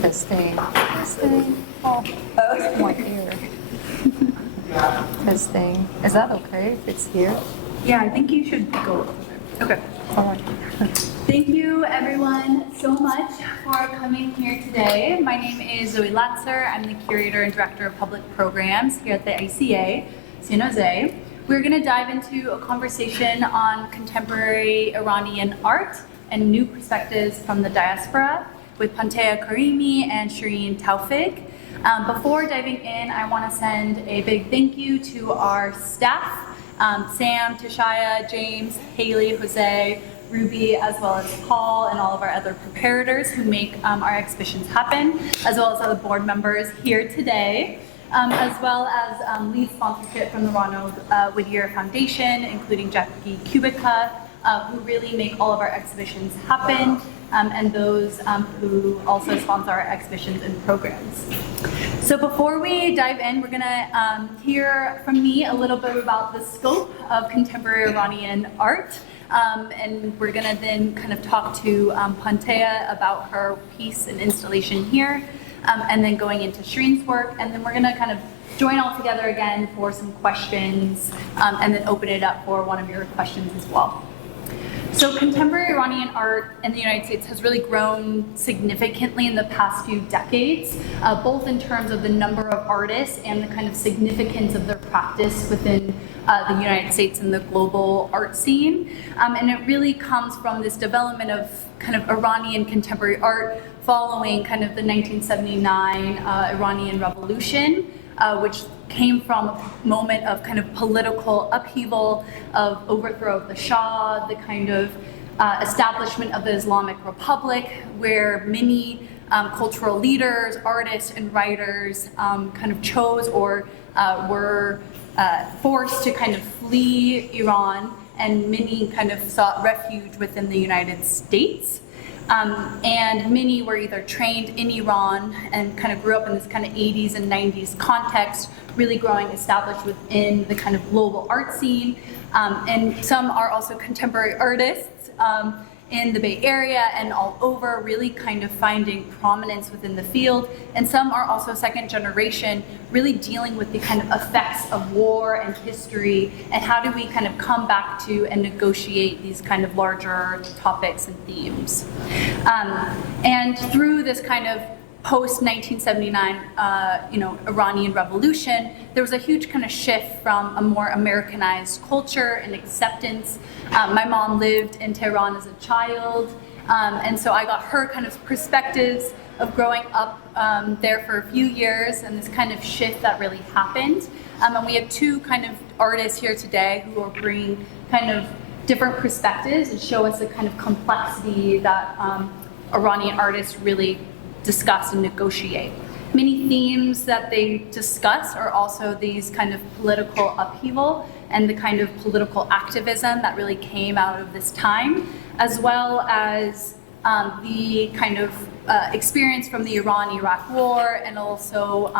Testing. Testing. Oh, my ear. Testing. Is that okay if it's here? Yeah, I think you should go. Okay. All right. Thank you everyone so much for coming here today. My name is Zoe Latzer. I'm the Curator and Director of Public Programs here at the ICA, San Jose. We're going to dive into a conversation on contemporary Iranian art and new perspectives from the diaspora with Pantea Karimi and Shirin Towfiq. Before diving in, I want to send a big thank you to our staff, Sam, Tashaya, James, Haley, Jose, Ruby, as well as Paul and all of our other preparators who make our exhibitions happen, as well as other board members here today, as well as lead sponsorship from the Ronald Whittier Foundation, including Jackie Kubica, who really make all of our exhibitions happen, and those who also sponsor our exhibitions and programs. So before we dive in, we're gonna hear from me a little bit about the scope of contemporary Iranian art. And we're gonna then kind of talk to Pantea about her piece and installation here, and then going into Shirin's work, and then we're gonna kind of join all together again for some questions, and then open it up for one of your questions as well. So contemporary Iranian art in the United States has really grown significantly in the past few decades, both in terms of the number of artists and the kind of significance of their practice within the United States and the global art scene. And it really comes from this development of kind of Iranian contemporary art following kind of the 1979 Iranian Revolution, which came from a moment of kind of political upheaval, of overthrow of the Shah, the kind of establishment of the Islamic Republic, where many cultural leaders, artists, and writers kind of chose or were forced to kind of flee Iran, and many kind of sought refuge within the United States. And many were either trained in Iran and kind of grew up in this kind of 80s and 90s context, really growing established within the kind of global art scene. And some are also contemporary artists in the Bay Area and all over, really kind of finding prominence within the field. And some are also second generation, really dealing with the kind of effects of war and history, and how do we kind of come back to and negotiate these kind of larger topics and themes. And through this kind of post-1979 Iranian Revolution, there was a huge kind of shift from a more Americanized culture and acceptance. My mom lived in Tehran as a child, and so I got her kind of perspectives of growing up there for a few years, and this kind of shift that really happened. And we have two kind of artists here today who are bringing kind of different perspectives and show us the kind of complexity that Iranian artists really discuss and negotiate. Many themes that they discuss are also these kind of political upheaval and the kind of political activism that really came out of this time, as well as the kind of experience from the Iran-Iraq war, and also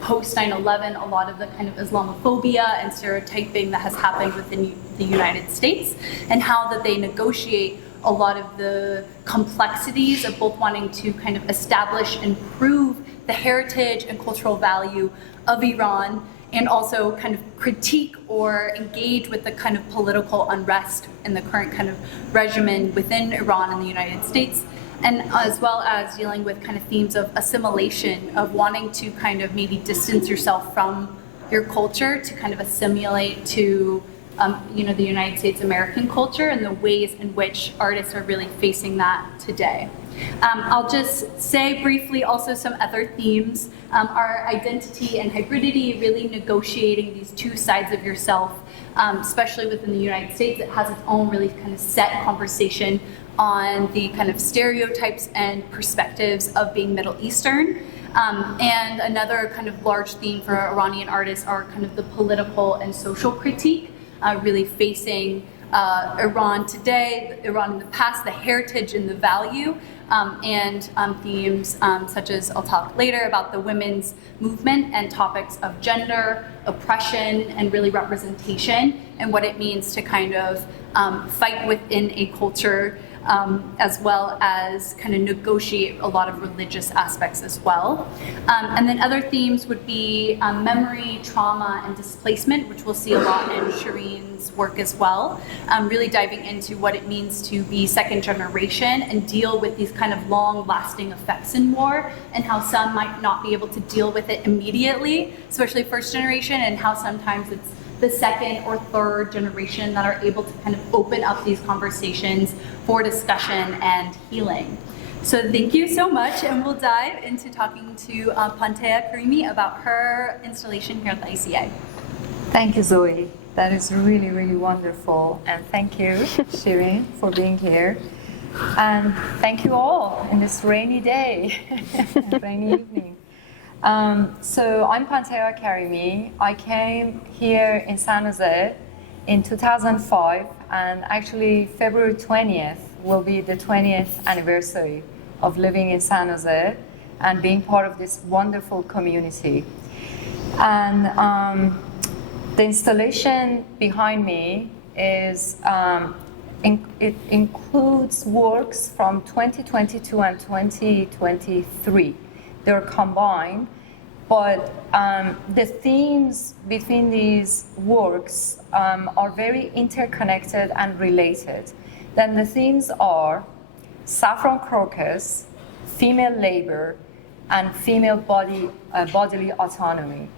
post 9/11, a lot of the kind of Islamophobia and stereotyping that has happened within the United States, and how that they negotiate a lot of the complexities of both wanting to kind of establish and prove the heritage and cultural value of Iran, and also kind of critique or engage with the kind of political unrest and the current kind of regimen within Iran and the United States, and as well as dealing with kind of themes of assimilation, of wanting to kind of maybe distance yourself from your culture to kind of assimilate to the United States American culture, and the ways in which artists are really facing that today. I'll just say briefly also some other themes. Our identity and hybridity, really negotiating these two sides of yourself, especially within the United States. It has its own really kind of set conversation on the kind of stereotypes and perspectives of being Middle Eastern. And another kind of large theme for Iranian artists are kind of the political and social critique, really facing Iran today, Iran in the past, the heritage and the value, and themes such as I'll talk later about the women's movement and topics of gender, oppression, and really representation, and what it means to kind of fight within a culture as well as kind of negotiate a lot of religious aspects as well. And then other themes would be memory, trauma, and displacement, which we'll see a lot in Shirin's work as well, really diving into what it means to be second generation and deal with these kind of long-lasting effects in war, and how some might not be able to deal with it immediately, especially first generation, and how sometimes it's the second or third generation that are able to kind of open up these conversations for discussion and healing. So thank you so much, and we'll dive into talking to Pantea Karimi about her installation here at the ICA. Thank you, Zoe. That is really, really wonderful. And thank you, Shirin, for being here. And thank you all in this rainy day, rainy evening. So I'm Pantea Karimi. I came here in San Jose in 2005, and actually February 20th will be the 20th anniversary of living in San Jose and being part of this wonderful community. And the installation behind me is, it includes works from 2022 and 2023. They're combined, but the themes between these works are very interconnected and related. Then the themes are saffron crocus, female labor, and female bodily autonomy.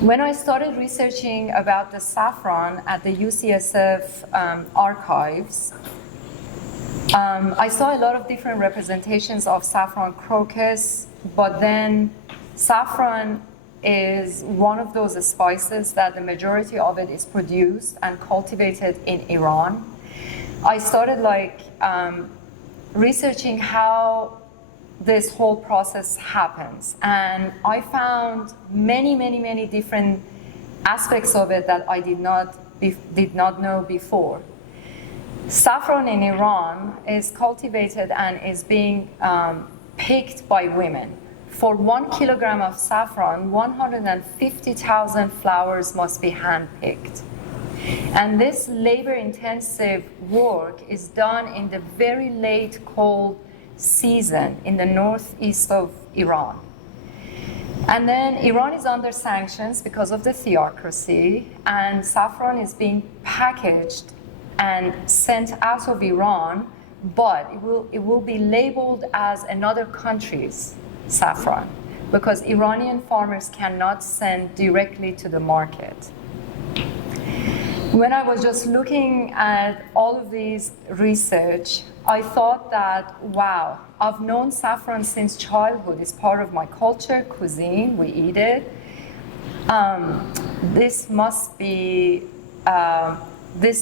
When I started researching about the saffron at the UCSF archives, I saw a lot of different representations of saffron crocus, but then saffron is one of those spices that the majority of it is produced and cultivated in Iran. I started researching how this whole process happens, and I found many different aspects of it that I did not know before. Saffron in Iran is cultivated and is being picked by women. For 1 kilogram of saffron, 150,000 flowers must be handpicked. And this labor-intensive work is done in the very late cold season in the northeast of Iran. And then Iran is under sanctions because of the theocracy, and saffron is being packaged and sent out of Iran, but it will be labeled as another country's saffron because Iranian farmers cannot send directly to the market. When I was just looking at all of these research, I thought that, wow, I've known saffron since childhood. It's part of my culture, cuisine, we eat it. This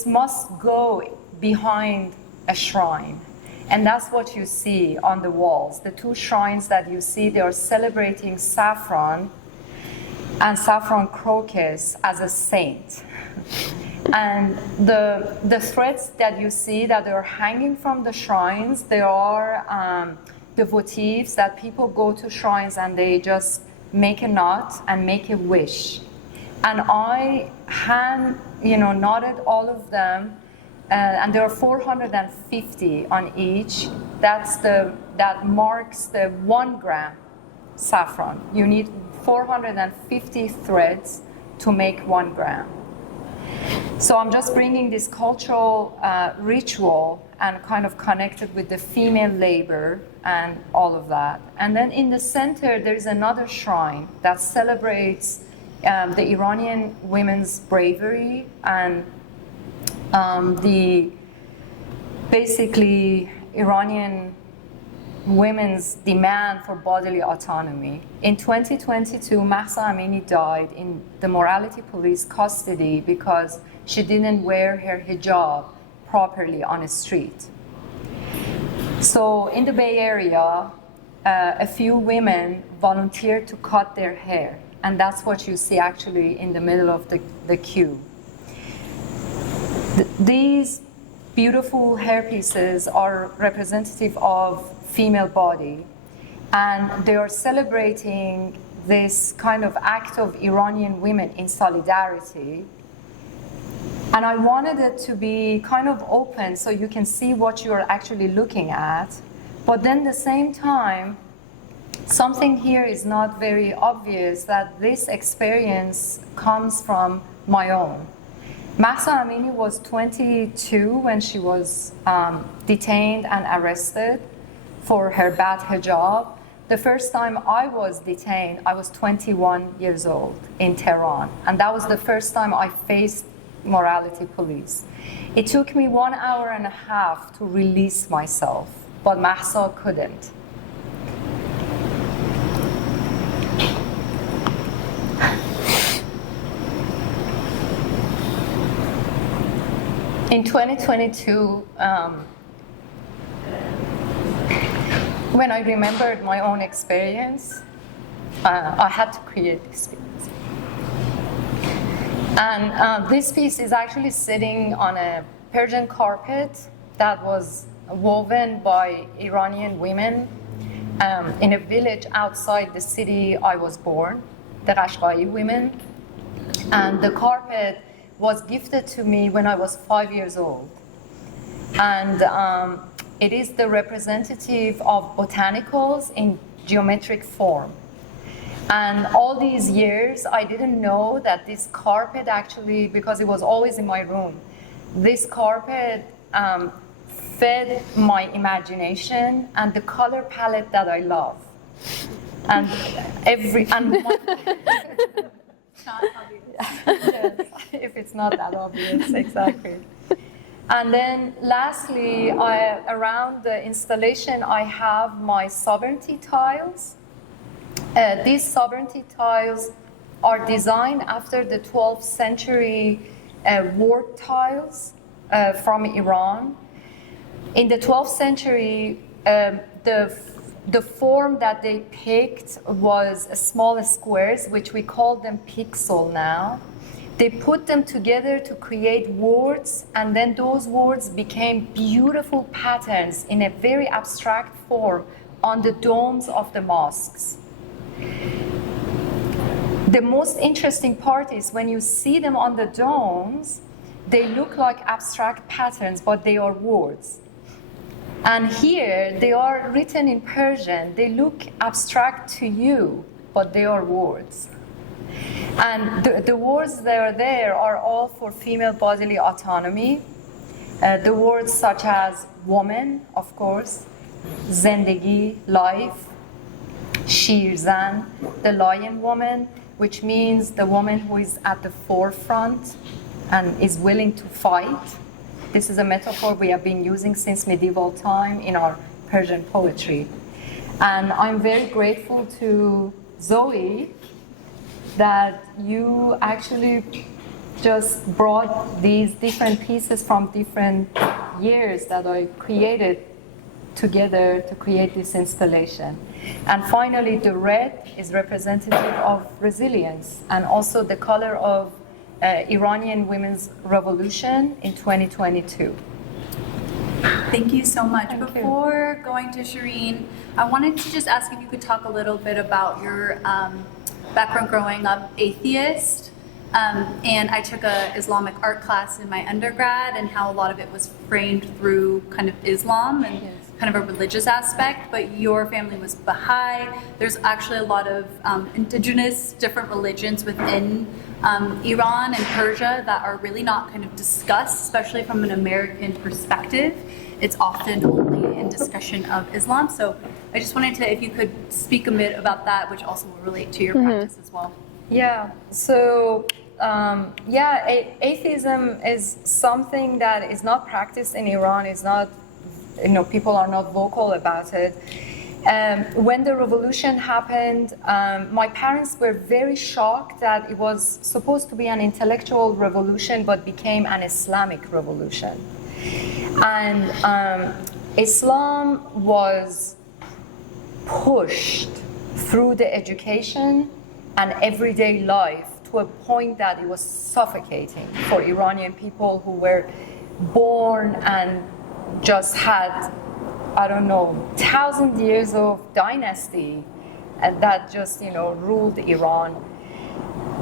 must go behind a shrine. And that's what you see on the walls. The two shrines that you see, they are celebrating saffron and saffron crocus as a saint. And the threads that you see that are hanging from the shrines, they are the votives that people go to shrines and they just make a knot and make a wish. And I knotted all of them, and there are 450 on each. That marks the 1 gram saffron. You need 450 threads to make 1 gram. So I'm just bringing this cultural ritual and kind of connected with the female labor and all of that. And then in the center, there's another shrine that celebrates the Iranian women's bravery and the basically Iranian women's demand for bodily autonomy. In 2022, Mahsa Amini died in the morality police custody because she didn't wear her hijab properly on the street. So in the Bay Area, a few women volunteered to cut their hair, and that's what you see actually in the middle of the queue. These beautiful hair pieces are representative of female body, and they are celebrating this kind of act of Iranian women in solidarity And I wanted it to be kind of open so you can see what you're actually looking at. But then at the same time, something here is not very obvious, that this experience comes from my own. Mahsa Amini was 22 when she was detained and arrested for her bad hijab. The first time I was detained, I was 21 years old in Tehran. And that was the first time I faced morality police. It took me 1 hour and a half to release myself, but Mahsa couldn't. In 2022, when I remembered my own experience, I had to create this piece. And this piece is actually sitting on a Persian carpet that was woven by Iranian women in a village outside the city I was born, the Qashqai women. And the carpet was gifted to me when I was 5 years old. And it is the representative of botanicals in geometric form. And all these years, I didn't know that this carpet actually, because it was always in my room, this carpet fed my imagination and the color palette that I love. And Not obvious. yes, if it's not that obvious, exactly. And then lastly, around the installation, I have my sovereignty tiles. These sovereignty tiles are designed after the 12th century word tiles from Iran. In the 12th century, the form that they picked was small squares, which we call them pixel now. They put them together to create words, and then those words became beautiful patterns in a very abstract form on the domes of the mosques. The most interesting part is when you see them on the domes, they look like abstract patterns, but they are words. And here, they are written in Persian. They look abstract to you, but they are words. And the words that are there are all for female bodily autonomy. The words such as woman, of course, zendegi, life, shirzan, the lion woman, which means the woman who is at the forefront and is willing to fight. This is a metaphor we have been using since medieval time in our Persian poetry. And I'm very grateful to Zoe that you actually just brought these different pieces from different years that I created together to create this installation. And finally, the red is representative of resilience and also the color of Iranian women's revolution in 2022. Thank you so much. Thank you. Before going to Shirin, I wanted to just ask if you could talk a little bit about your background growing up atheist. And I took an Islamic art class in my undergrad, and how a lot of it was framed through kind of Islam and kind of a religious aspect, but your family was Baha'i. There's actually a lot of indigenous different religions within Iran and Persia that are really not kind of discussed, especially from an American perspective. It's often only in discussion of Islam. So I just wanted to, if you could speak a bit about that, which also will relate to your practice as well. Yeah, so atheism is something that is not practiced in Iran. It's not, people are not vocal about it. When the revolution happened, my parents were very shocked that it was supposed to be an intellectual revolution but became an Islamic revolution. And Islam was pushed through the education and everyday life to a point that it was suffocating for Iranian people who were born and just had, 1,000 years of dynasty and that just, ruled Iran.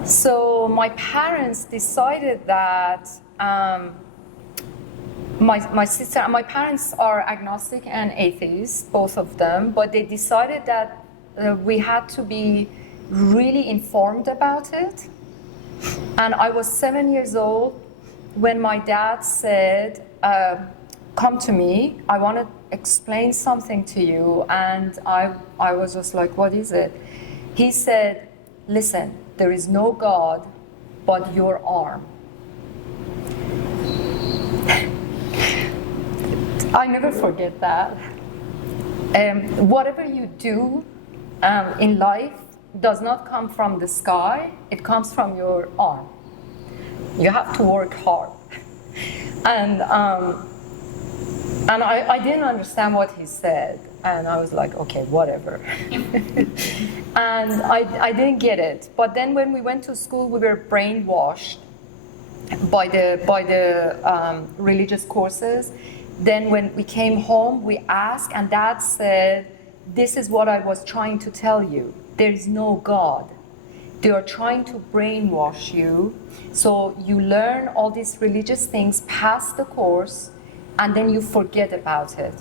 So my parents decided that my sister and my parents are agnostic and atheists, both of them, but they decided that we had to be really informed about it. And I was 7 years old when my dad said, come to me, I want to explain something to you. And I was just like, what is it? He said, listen, there is no God but your arm. I never forget that. Whatever you do in life does not come from the sky, it comes from your arm. You have to work hard. And I didn't understand what he said, and I was like, okay, whatever. And I didn't get it. But then when we went to school, we were brainwashed by the religious courses. Then when we came home, we asked, and Dad said, this is what I was trying to tell you. There is no God. They are trying to brainwash you. So you learn all these religious things, pass the course, and then you forget about it.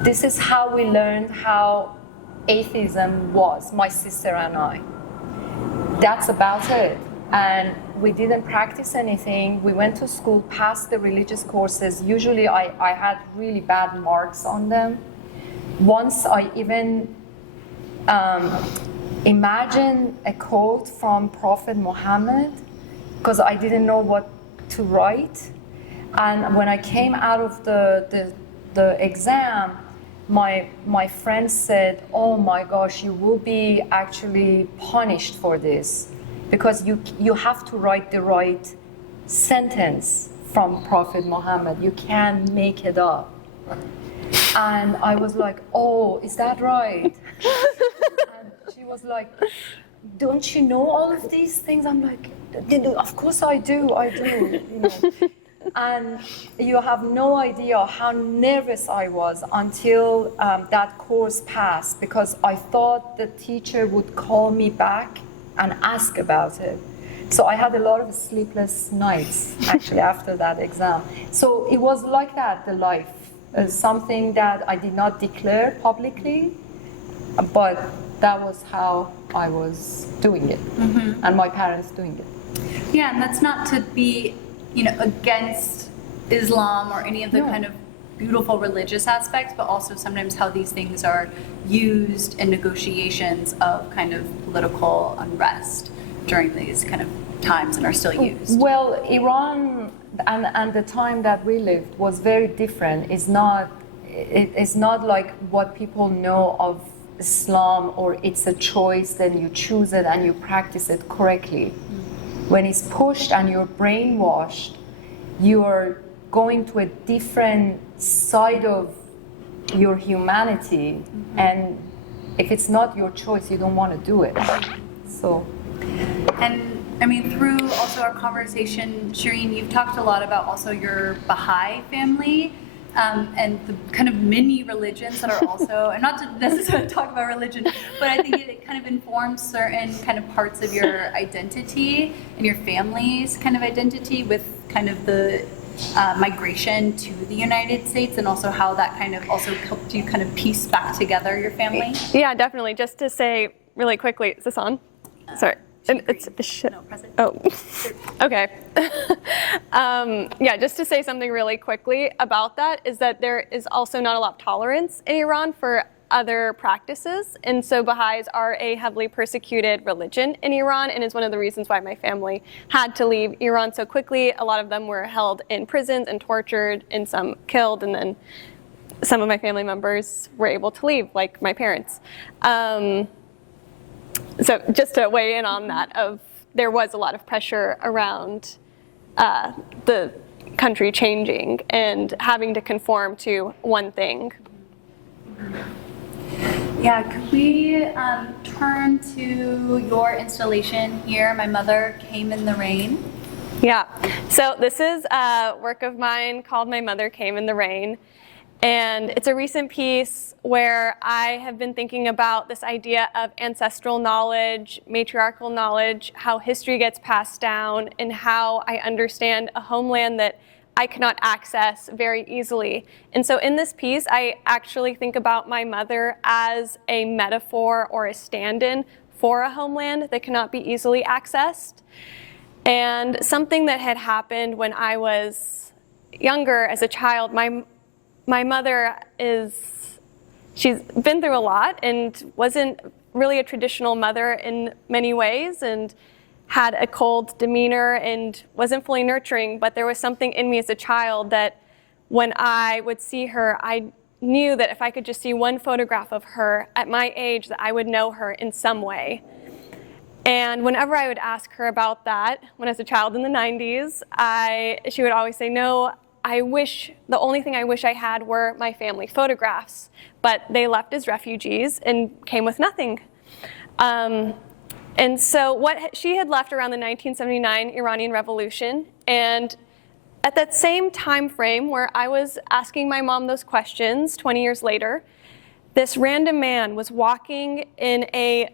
This is how we learned how atheism was, my sister and I. That's about it. And we didn't practice anything. We went to school, passed the religious courses. Usually I had really bad marks on them. Once I even imagined a quote from Prophet Muhammad because I didn't know what to write. And when I came out of the exam, my friend said, oh my gosh, you will be actually punished for this because you have to write the right sentence from Prophet Muhammad. You can't make it up. And I was like, oh, is that right? And she was like, don't you know all of these things? I'm like, of course I do. You know. And you have no idea how nervous I was until that course passed, because I thought the teacher would call me back and ask about it. So I had a lot of sleepless nights actually after that exam. So it was like that, the life. Something that I did not declare publicly, but that was how I was doing it, and my parents doing it. Yeah, and that's not to be, against Islam or any of the kind of beautiful religious aspects, but also sometimes how these things are used in negotiations of kind of political unrest during these kind of times and are still used. Well, Iran and the time that we lived was very different. It's not like what people know of Islam, or it's a choice, then you choose it and you practice it correctly. When it's pushed and you're brainwashed, you're going to a different side of your humanity, and if it's not your choice, you don't want to do it. So, and I mean, through also our conversation, Shirin, you've talked a lot about also your Baha'i family and the kind of mini religions that are also, and not to necessarily talk about religion, but I think it kind of informs certain kind of parts of your identity and your family's kind of identity with kind of the migration to the United States, and also how that kind of also helped you kind of piece back together your family. Yeah, definitely. Just to say really quickly, is this on? Sorry. It's No, present. Oh, okay. Yeah, just to say something really quickly about that is that there is also not a lot of tolerance in Iran for other practices. And so Baha'is are a heavily persecuted religion in Iran, and is one of the reasons why my family had to leave Iran so quickly. A lot of them were held in prisons and tortured, and some killed, and then some of my family members were able to leave, like my parents. So just to weigh in on that, there was a lot of pressure around the country changing and having to conform to one thing. Yeah, could we turn to your installation here, My Mother Came in the Rain? Yeah, so this is a work of mine called My Mother Came in the Rain. And it's a recent piece where I have been thinking about this idea of ancestral knowledge, matriarchal knowledge, how history gets passed down, and how I understand a homeland that I cannot access very easily. And so in this piece, I actually think about my mother as a metaphor or a stand-in for a homeland that cannot be easily accessed. And something that had happened when I was younger as a child, my mother she's been through a lot and wasn't really a traditional mother in many ways, and had a cold demeanor and wasn't fully nurturing, but there was something in me as a child that when I would see her, I knew that if I could just see one photograph of her at my age, that I would know her in some way. And whenever I would ask her about that, when I was a child in the 90s, she would always say, no, the only thing I wish I had were my family photographs, but they left as refugees and came with nothing. And so what she had left around the 1979 Iranian Revolution, and at that same time frame where I was asking my mom those questions 20 years later, this random man was walking in a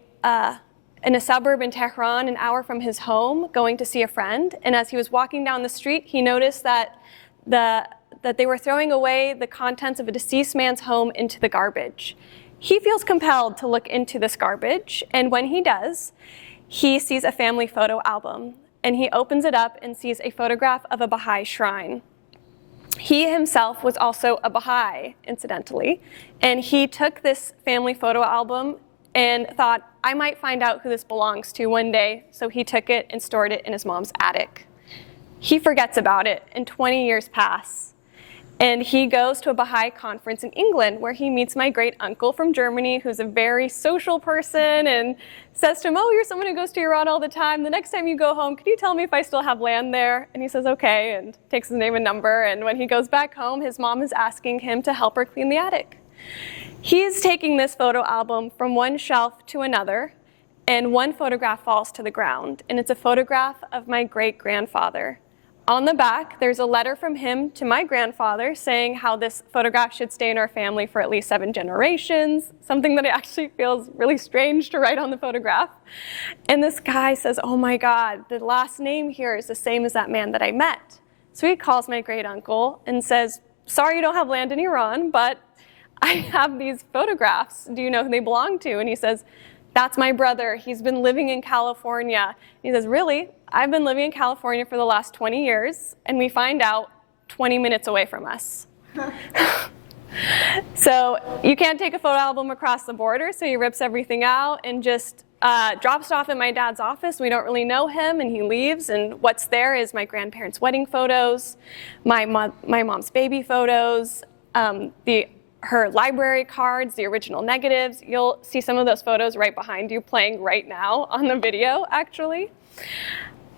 suburb in Tehran, an hour from his home, going to see a friend. And as he was walking down the street, he noticed that they were throwing away the contents of a deceased man's home into the garbage. He feels compelled to look into this garbage, and when he does, he sees a family photo album, and he opens it up and sees a photograph of a Baha'i shrine. He himself was also a Baha'i, incidentally, and he took this family photo album and thought, I might find out who this belongs to one day, so he took it and stored it in his mom's attic. He forgets about it, and 20 years pass. And he goes to a Baha'i conference in England where he meets my great uncle from Germany, who's a very social person, and says to him, oh, you're someone who goes to Iran all the time. The next time you go home, could you tell me if I still have land there? And he says, okay, and takes his name and number. And when he goes back home, his mom is asking him to help her clean the attic. He's taking this photo album from one shelf to another, and one photograph falls to the ground. And it's a photograph of my great-grandfather. On the back, there's a letter from him to my grandfather saying how this photograph should stay in our family for at least 7 generations, something that actually feels really strange to write on the photograph. And this guy says, oh my God, the last name here is the same as that man that I met. So he calls my great uncle and says, sorry you don't have land in Iran, but I have these photographs. Do you know who they belong to? And he says, that's my brother. He's been living in California. He says, really? I've been living in California for the last 20 years, and we find out 20 minutes away from us. So you can't take a photo album across the border, so he rips everything out and just drops it off in my dad's office. We don't really know him, and he leaves, and what's there is my grandparents' wedding photos, my mom's baby photos, her library cards, the original negatives. You'll see some of those photos right behind you playing right now on the video, actually.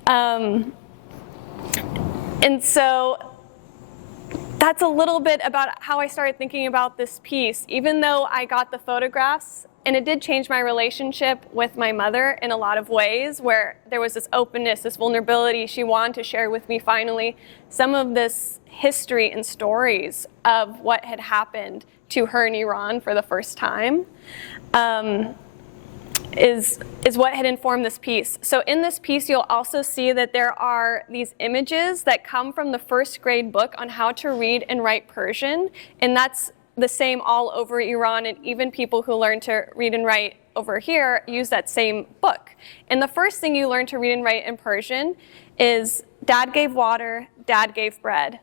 And so that's a little bit about how I started thinking about this piece. Even though I got the photographs, and it did change my relationship with my mother in a lot of ways, where there was this openness, this vulnerability. She wanted to share with me finally some of this history and stories of what had happened to her in Iran for the first time, is what had informed this piece. So in this piece, you'll also see that there are these images that come from the first grade book on how to read and write Persian, and that's the same all over Iran, and even people who learn to read and write over here use that same book. And the first thing you learn to read and write in Persian is Dad gave water, Dad gave bread.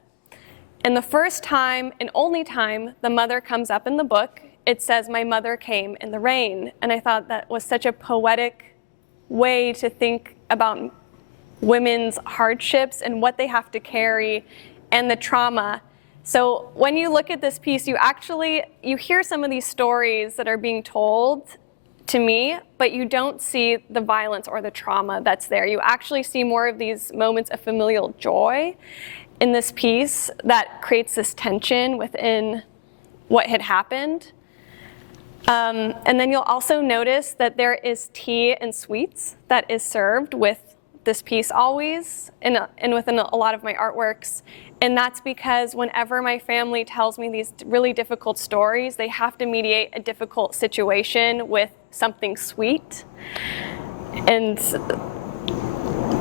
And the first time and only time the mother comes up in the book, it says, my mother came in the rain. And I thought that was such a poetic way to think about women's hardships and what they have to carry and the trauma. So when you look at this piece, you hear some of these stories that are being told to me, but you don't see the violence or the trauma that's there. You actually see more of these moments of familial joy in this piece that creates this tension within what had happened. And then you'll also notice that there is tea and sweets that is served with this piece always, and within a lot of my artworks. And that's because whenever my family tells me these really difficult stories, they have to mediate a difficult situation with something sweet. And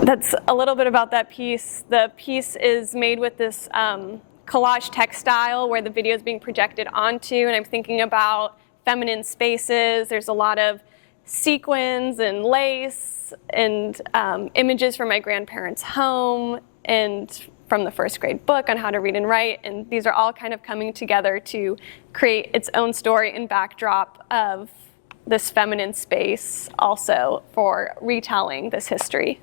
that's a little bit about that piece. The piece is made with this collage textile where the video is being projected onto, and I'm thinking about feminine spaces. There's a lot of sequins and lace and images from my grandparents' home and from the first grade book on how to read and write, and these are all kind of coming together to create its own story and backdrop of this feminine space also for retelling this history.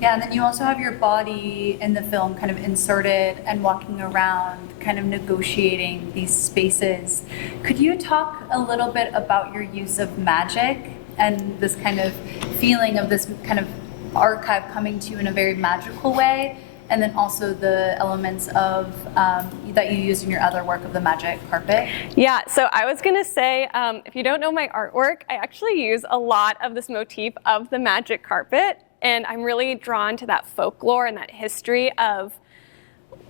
Yeah, and then you also have your body in the film kind of inserted and walking around, kind of negotiating these spaces. Could you talk a little bit about your use of magic and this kind of feeling of this kind of archive coming to you in a very magical way, and then also the elements of that you use in your other work of the magic carpet? Yeah, so I was gonna say, if you don't know my artwork, I actually use a lot of this motif of the magic carpet, and I'm really drawn to that folklore and that history of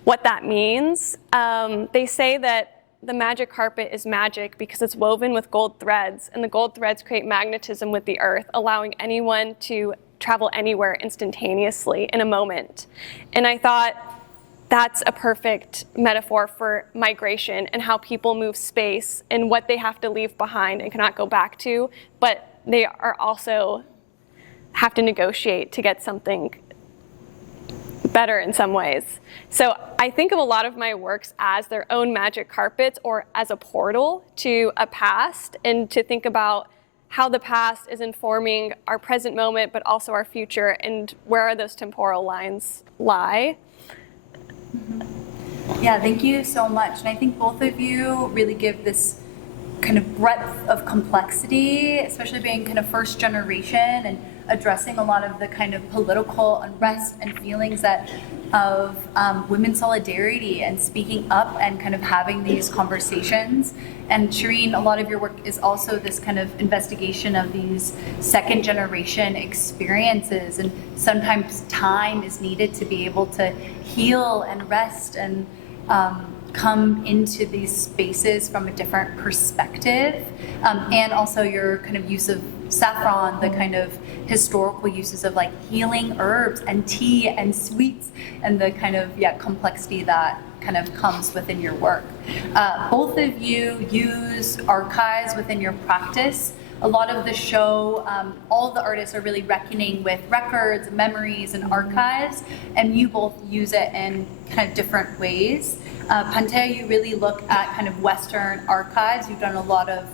what that means. They say that the magic carpet is magic because it's woven with gold threads, and the gold threads create magnetism with the earth, allowing anyone to travel anywhere instantaneously in a moment. And I thought that's a perfect metaphor for migration and how people move space and what they have to leave behind and cannot go back to, but they are also have to negotiate to get something better in some ways. So I think of a lot of my works as their own magic carpets or as a portal to a past, and to think about how the past is informing our present moment, but also our future, and where those temporal lines lie. Mm-hmm. Yeah, thank you so much. And I think both of you really give this kind of breadth of complexity, especially being kind of first generation and addressing a lot of the kind of political unrest and feelings that of women's solidarity and speaking up and kind of having these conversations. And Shirin, a lot of your work is also this kind of investigation of these second generation experiences, and sometimes time is needed to be able to heal and rest and come into these spaces from a different perspective. And also your kind of use of saffron, the kind of historical uses of like healing herbs and tea and sweets, and the kind of complexity that kind of comes within your work. Both of you use archives within your practice. A lot of the show, all the artists are really reckoning with records, memories, and archives, and you both use it in kind of different ways. Pantea, you really look at kind of Western archives. You've done a lot of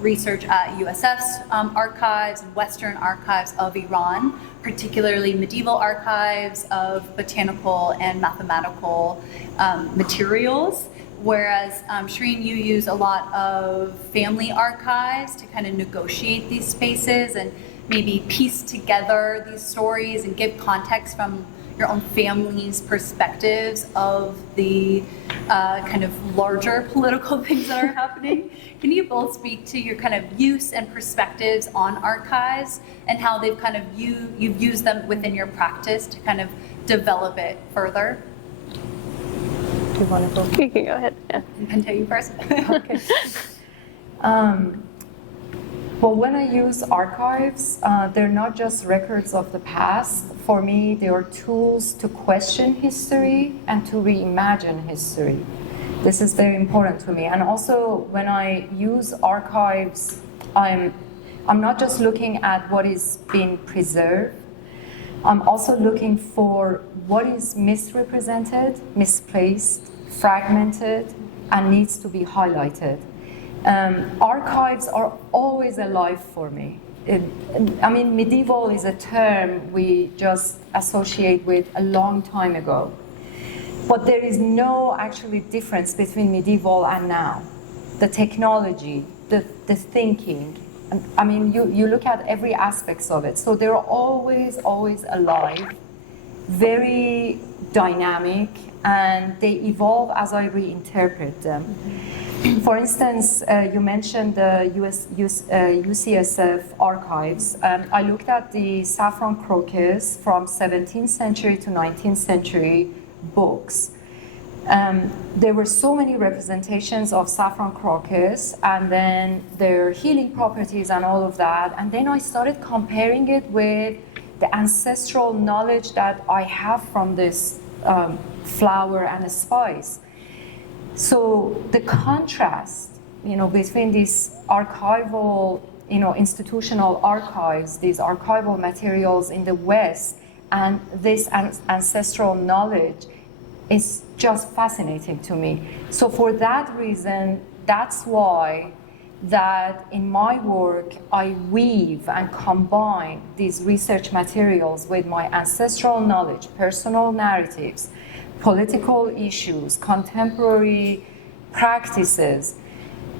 research at USF's archives and Western archives of Iran, particularly medieval archives of botanical and mathematical materials. Whereas Shirin, you use a lot of family archives to kind of negotiate these spaces and maybe piece together these stories and give context from your own family's perspectives of the kind of larger political things that are happening. Can you both speak to your kind of use and perspectives on archives and how they've kind of you've used them within your practice to kind of develop it further? You want to go? You can go ahead. Yeah. Pantea, you first. Okay. Well, when I use archives, they're not just records of the past. For me, they are tools to question history and to reimagine history. This is very important to me. And also, when I use archives, I'm not just looking at what is being preserved. I'm also looking for what is misrepresented, misplaced, fragmented, and needs to be highlighted. Archives are always alive for me. Medieval is a term we just associate with a long time ago. But there is no actually difference between medieval and now. The technology, the thinking, you look at every aspect of it. So they're always alive, very dynamic, and they evolve as I reinterpret them. For instance, you mentioned the UCSF archives. I looked at the saffron crocus from 17th century to 19th century books. There were so many representations of saffron crocus and then their healing properties and all of that. And then I started comparing it with the ancestral knowledge that I have from this flower and spice. So the contrast, between these archival, institutional archives, these archival materials in the West, and this ancestral knowledge is just fascinating to me. So for that reason, that's why that in my work, I weave and combine these research materials with my ancestral knowledge, personal narratives, political issues, contemporary practices,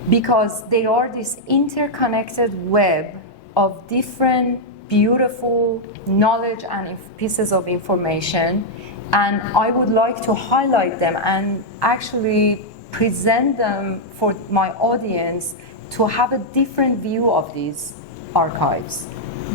because they are this interconnected web of different beautiful knowledge and pieces of information. And I would like to highlight them and actually present them for my audience to have a different view of these archives,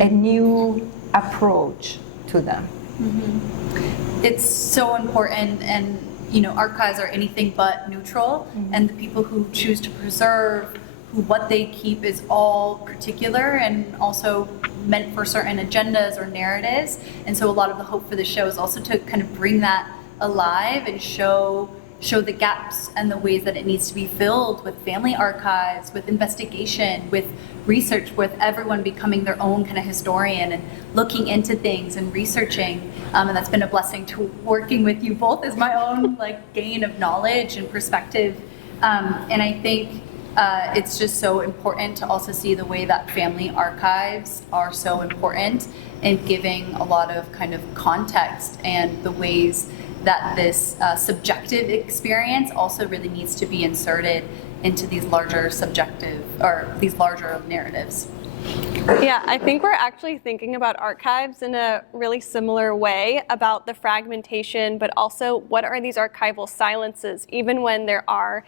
a new approach to them. Mm-hmm. It's so important, and archives are anything but neutral, and the people who choose to preserve what they keep is all particular and also meant for certain agendas or narratives. And so a lot of the hope for the show is also to kind of bring that alive and show the gaps and the ways that it needs to be filled with family archives, with investigation, with research, with everyone becoming their own kind of historian and looking into things and researching. And that's been a blessing to working with you both as my own gain of knowledge and perspective. And I think it's just so important to also see the way that family archives are so important in giving a lot of kind of context and the ways that this subjective experience also really needs to be inserted into these larger subjective or these larger narratives. Yeah, I think we're actually thinking about archives in a really similar way about the fragmentation, but also what are these archival silences, even when there are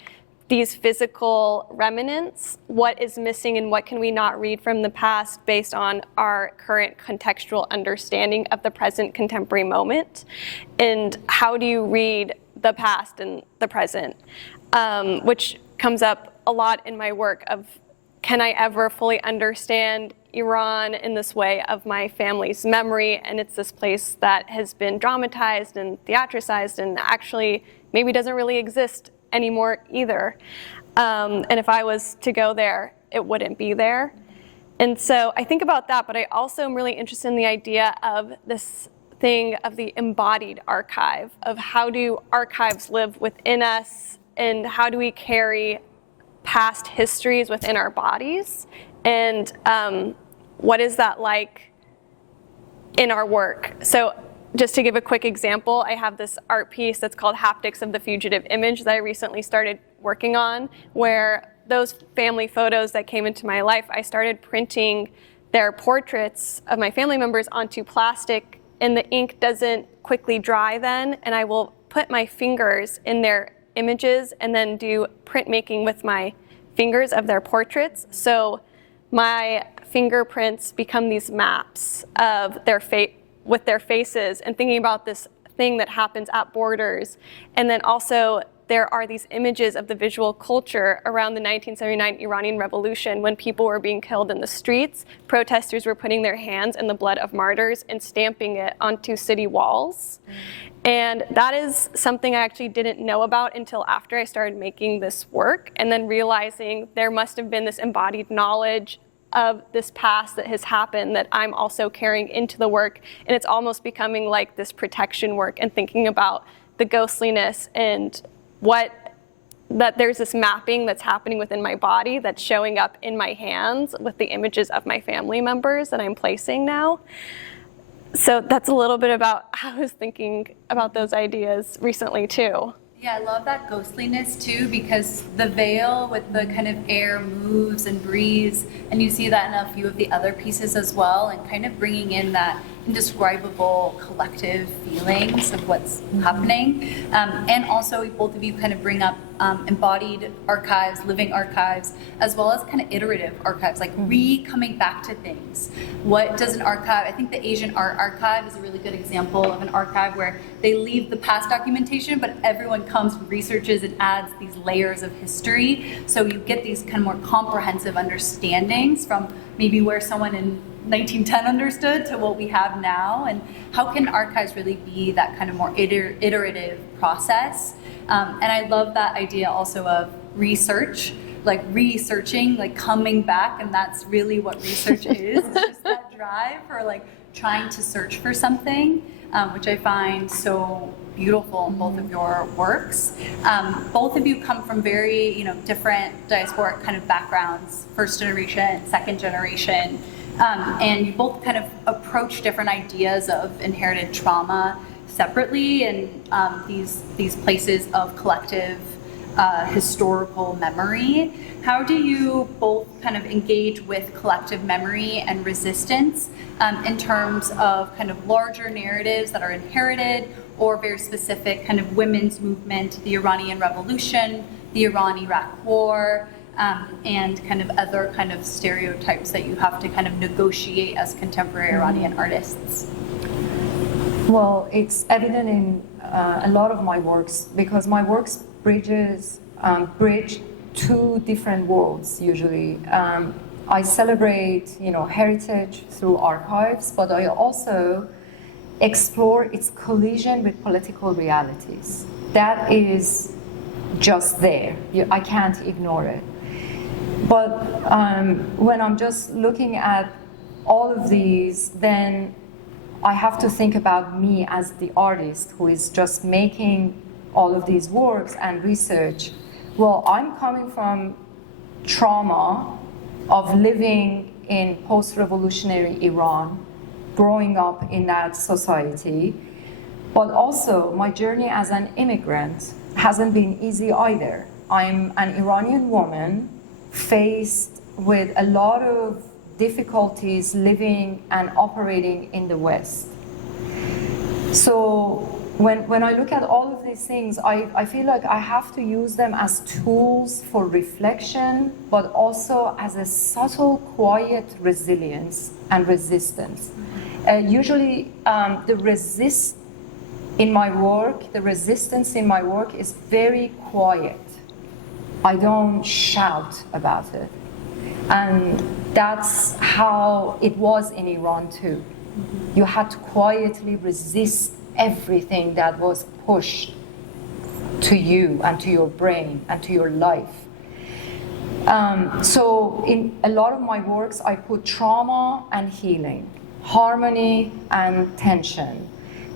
these physical remnants, what is missing and what can we not read from the past based on our current contextual understanding of the present contemporary moment? And how do you read the past and the present? Which comes up a lot in my work of, can I ever fully understand Iran in this way of my family's memory? And it's this place that has been dramatized and theatricized and actually maybe doesn't really exist anymore either. And if I was to go there, it wouldn't be there. And so I think about that, but I also am really interested in the idea of this thing of the embodied archive, of how do archives live within us and how do we carry past histories within our bodies, and what is that like in our work? So just to give a quick example, I have this art piece that's called Haptics of the Fugitive Image that I recently started working on, where those family photos that came into my life, I started printing their portraits of my family members onto plastic, and the ink doesn't quickly dry then, and I will put my fingers in their images and then do printmaking with my fingers of their portraits. So my fingerprints become these maps of their with their faces, and thinking about this thing that happens at borders. And then also there are these images of the visual culture around the 1979 Iranian Revolution when people were being killed in the streets. Protesters were putting their hands in the blood of martyrs and stamping it onto city walls. And that is something I actually didn't know about until after I started making this work, and then realizing there must have been this embodied knowledge of this past that has happened that I'm also carrying into the work. And it's almost becoming like this protection work and thinking about the ghostliness and that there's this mapping that's happening within my body that's showing up in my hands with the images of my family members that I'm placing now. So that's a little bit about how I was thinking about those ideas recently too. Yeah, I love that ghostliness too, because the veil with the kind of air moves and breathes, and you see that in a few of the other pieces as well, and kind of bringing in that indescribable collective feelings of what's happening. And also, both of you kind of bring up embodied archives, living archives, as well as kind of iterative archives, like coming back to things. What does an archive, I think the Asian Art Archive is a really good example of an archive where they leave the past documentation, but everyone comes and researches and adds these layers of history. So you get these kind of more comprehensive understandings from maybe where someone in 1910 understood to what we have now, and how can archives really be that kind of more iterative process. And I love that idea also of research, like researching, like coming back, and that's really what research is. It's just that drive for like trying to search for something, which I find so beautiful in both of your works. Both of you come from very, different diasporic kind of backgrounds, first generation, second generation. And you both kind of approach different ideas of inherited trauma separately, and these places of collective historical memory. How do you both kind of engage with collective memory and resistance in terms of kind of larger narratives that are inherited, or very specific kind of women's movement, the Iranian Revolution, the Iran-Iraq War, and kind of other kind of stereotypes that you have to kind of negotiate as contemporary Iranian artists? Well, it's evident in a lot of my works, because my works bridge two different worlds usually. I celebrate, heritage through archives, but I also explore its collision with political realities. That is just there. I can't ignore it. But when I'm just looking at all of these, then I have to think about me as the artist who is just making all of these works and research. Well, I'm coming from trauma of living in post-revolutionary Iran, growing up in that society, but also my journey as an immigrant hasn't been easy either. I'm an Iranian woman faced with a lot of difficulties living and operating in the West. So when I look at all of these things, I feel like I have to use them as tools for reflection, but also as a subtle, quiet resilience and resistance. Usually the resistance in my work is very quiet. I don't shout about it. And that's how it was in Iran too. You had to quietly resist everything that was pushed to you and to your brain and to your life. So in a lot of my works, I put trauma and healing, harmony and tension,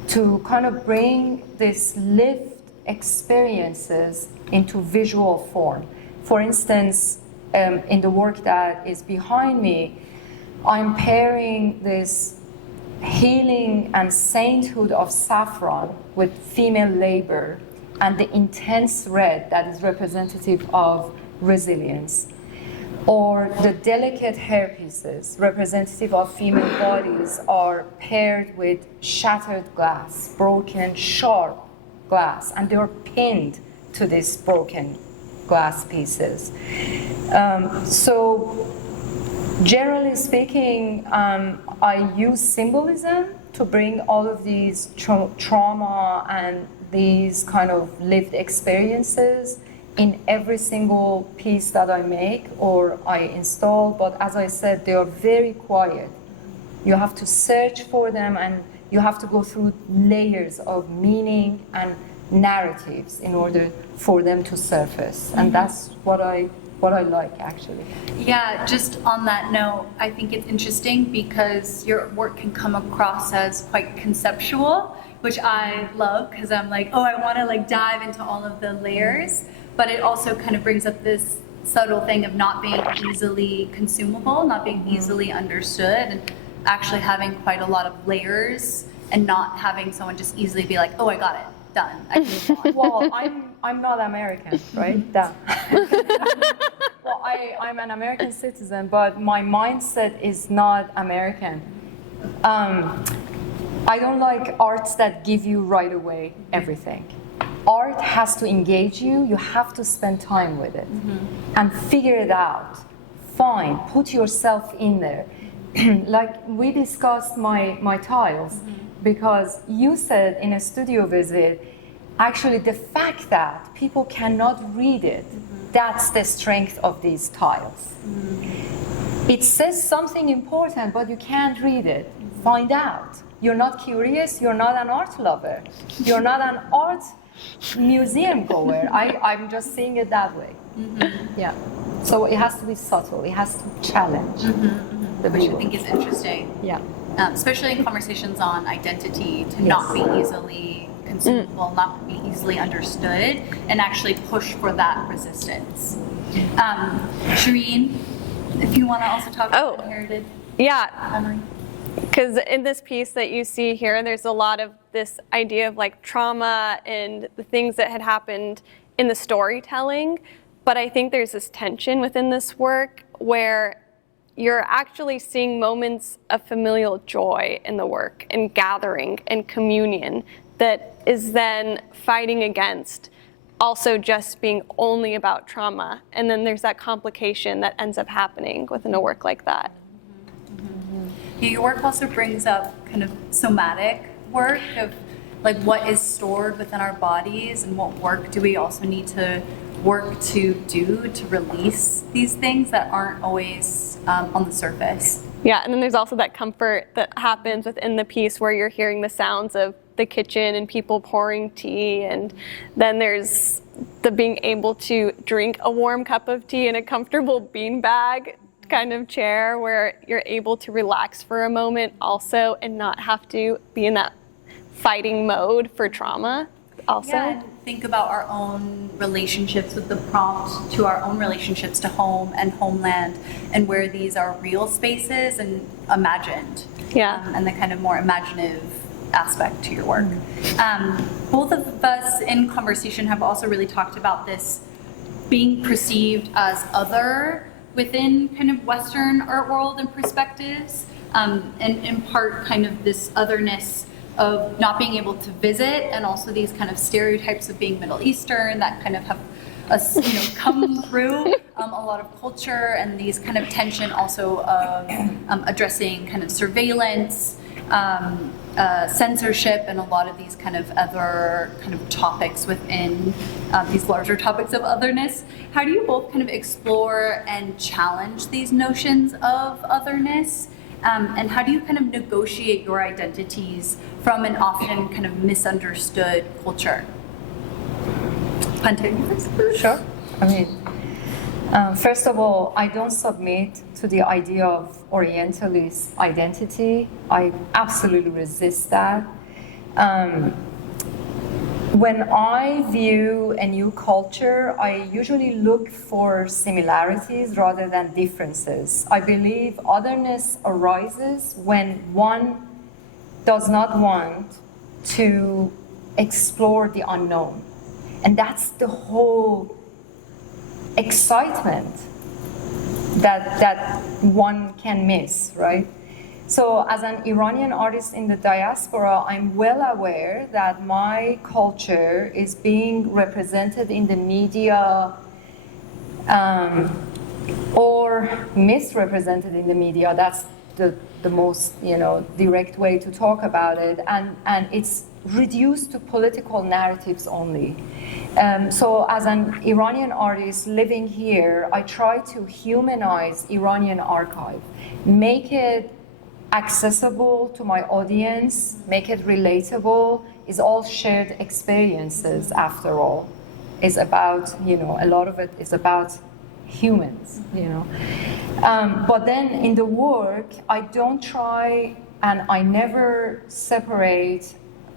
to kind of bring this lived experiences into visual form. For instance, in the work that is behind me, I'm pairing this healing and sainthood of saffron with female labor and the intense red that is representative of resilience, or the delicate hairpieces representative of female bodies are paired with shattered glass, broken, sharp glass, and they are pinned to these broken glass pieces. So generally speaking, I use symbolism to bring all of these trauma and these kind of lived experiences in every single piece that I make or I install. But as I said, they are very quiet. You have to search for them, and you have to go through layers of meaning and narratives in order for them to surface. And that's what I like, actually. Yeah, just on that note, I think it's interesting because your work can come across as quite conceptual, which I love, because I'm like, oh, I want to like dive into all of the layers, but it also kind of brings up this subtle thing of not being easily consumable, not being easily understood, and actually having quite a lot of layers, and not having someone just easily be like, oh, I got it, done, I can move on. Well, I'm not American, right? Duh. Well, I'm an American citizen, but my mindset is not American. I don't like arts that give you right away everything. Art has to engage you. You have to spend time with it and figure it out. Find, put yourself in there. Like we discussed my tiles, because you said in a studio visit, actually the fact that people cannot read it, that's the strength of these tiles. It says something important, but you can't read it. Find out. You're not curious, you're not an art lover. You're not an art museum goer. I'm just seeing it that way. Yeah. So it has to be subtle, it has to challenge the Which I visual. think is interesting. Yeah. Especially in conversations on identity, to not be easily consumable, not be easily understood, and actually push for that resistance. Shirin, if you want to also talk about inherited Yeah, memory. because in this piece that you see here, there's a lot of this idea of like trauma and the things that had happened in the storytelling. But I think there's this tension within this work where you're actually seeing moments of familial joy in the work and gathering and communion that is then fighting against also just being only about trauma. And then there's that complication that ends up happening within a work like that. Your work also brings up kind of somatic work of like what is stored within our bodies and what work do we also need to work to do to release these things that aren't always on the surface. Yeah, and then there's also that comfort that happens within the piece where you're hearing the sounds of the kitchen and people pouring tea, and then there's the being able to drink a warm cup of tea in a comfortable beanbag kind of chair where you're able to relax for a moment also and not have to be in that fighting mode for trauma also. Yeah, and think about our own relationships with the prompt to our own relationships to home and homeland, and where these are real spaces and imagined. Yeah. And the kind of more imaginative aspect to your work. Both of us in conversation have also really talked about this being perceived as other within kind of Western art world and perspectives, and in part kind of this otherness of not being able to visit, and also these kind of stereotypes of being Middle Eastern that kind of have us, come through a lot of culture, and these kind of tension also of addressing kind of surveillance, censorship, and a lot of these kind of other kind of topics within these larger topics of otherness. How do you both kind of explore and challenge these notions of otherness? And how do you kind of negotiate your identities from an often kind of misunderstood culture? Pantea, you first? Sure. I mean, first of all, I don't submit to the idea of Orientalist identity. I absolutely resist that. When I view a new culture, I usually look for similarities rather than differences. I believe otherness arises when one does not want to explore the unknown. And that's the whole excitement that one can miss, right? So as an Iranian artist in the diaspora, I'm well aware that my culture is being represented in the media or misrepresented in the media. That's the most direct way to talk about it, and it's reduced to political narratives only. So as an Iranian artist living here, I try to humanize Iranian archive, make it accessible to my audience, make it relatable. Is all shared experiences after all. Is about, a lot of it is about humans, But then in the work, I don't try and I never separate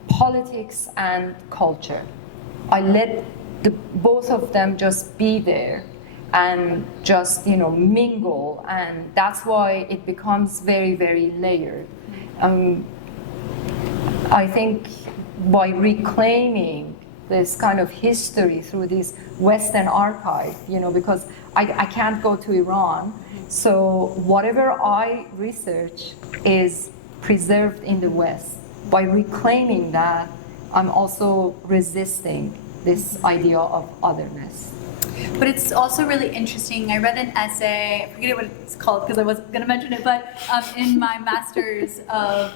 politics and culture. I let both of them just be there and just mingle, and that's why it becomes very, very layered. I think by reclaiming this kind of history through this Western archive, because I can't go to Iran, so whatever I research is preserved in the West. by reclaiming that, I'm also resisting this idea of otherness. But it's also really interesting. I read an essay, I forget what it's called because I wasn't going to mention it, but in my master's of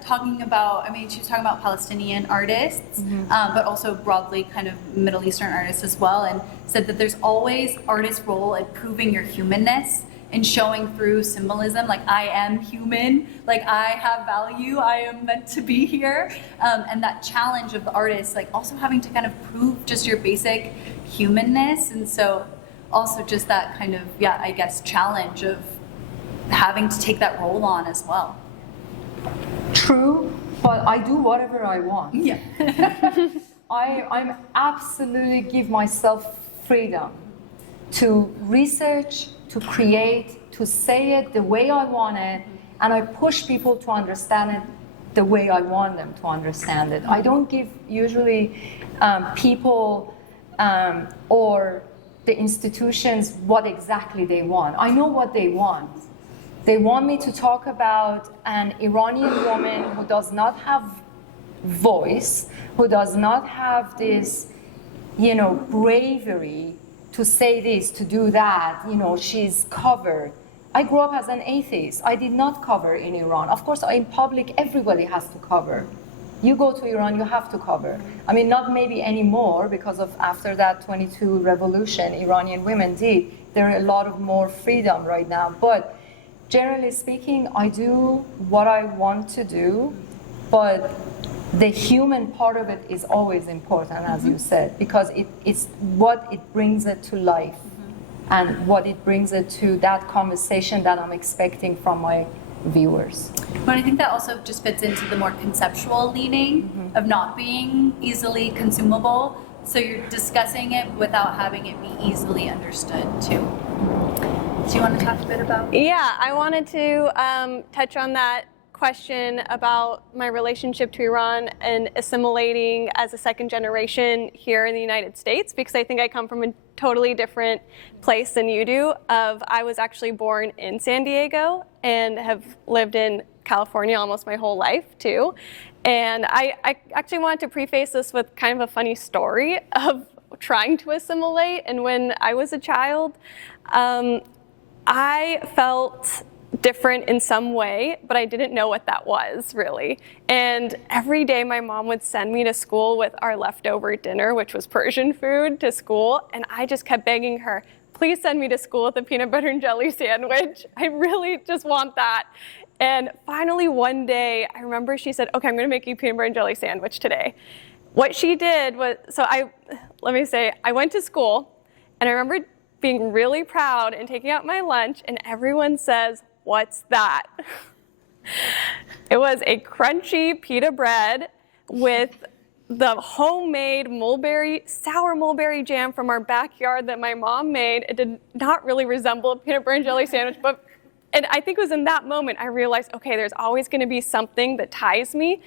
talking about, I mean, she was talking about Palestinian artists, but also broadly kind of Middle Eastern artists as well, and said that there's always artist's role in proving your humanness and showing through symbolism, like I am human, like I have value, I am meant to be here, and that challenge of the artist, like also having to kind of prove just your basic humanness, and so also just that kind of, yeah, I guess, challenge of having to take that role on as well. True, but I do whatever I want. Yeah. I'm absolutely give myself freedom to research, to create, to say it the way I want it, and I push people to understand it the way I want them to understand it. I don't give usually people or the institutions what exactly they want. I know what they want. They want me to talk about an Iranian woman who does not have voice, who does not have this, bravery to say this, to do that, she's covered. I grew up as an atheist. I did not cover in Iran. Of course, in public, everybody has to cover. You go to Iran, you have to cover. I mean, not maybe anymore, because of after that 22 revolution, Iranian women did. There are a lot of more freedom right now. But generally speaking, I do what I want to do, but the human part of it is always important, as you said, because it's what it brings it to life and what it brings it to that conversation that I'm expecting from my viewers. But I think that also just fits into the more conceptual leaning of not being easily consumable. So you're discussing it without having it be easily understood too. Do you want to talk a bit about? Yeah, I wanted to touch on that question about my relationship to Iran and assimilating as a second generation here in the United States, because I think I come from a totally different place than you do. I was actually born in San Diego and have lived in California almost my whole life too. And I actually wanted to preface this with kind of a funny story of trying to assimilate. And when I was a child, I felt different in some way, but I didn't know what that was really. And every day my mom would send me to school with our leftover dinner, which was Persian food, to school. And I just kept begging her, please send me to school with a peanut butter and jelly sandwich. I really just want that. And finally one day, I remember she said, okay, I'm gonna make you a peanut butter and jelly sandwich today. What she did was, I went to school and I remember being really proud and taking out my lunch, and everyone says, what's that? It was a crunchy pita bread with the homemade sour mulberry jam from our backyard that my mom made. It did not really resemble a peanut butter and jelly sandwich, and I think it was in that moment I realized, okay, there's always gonna be something that ties me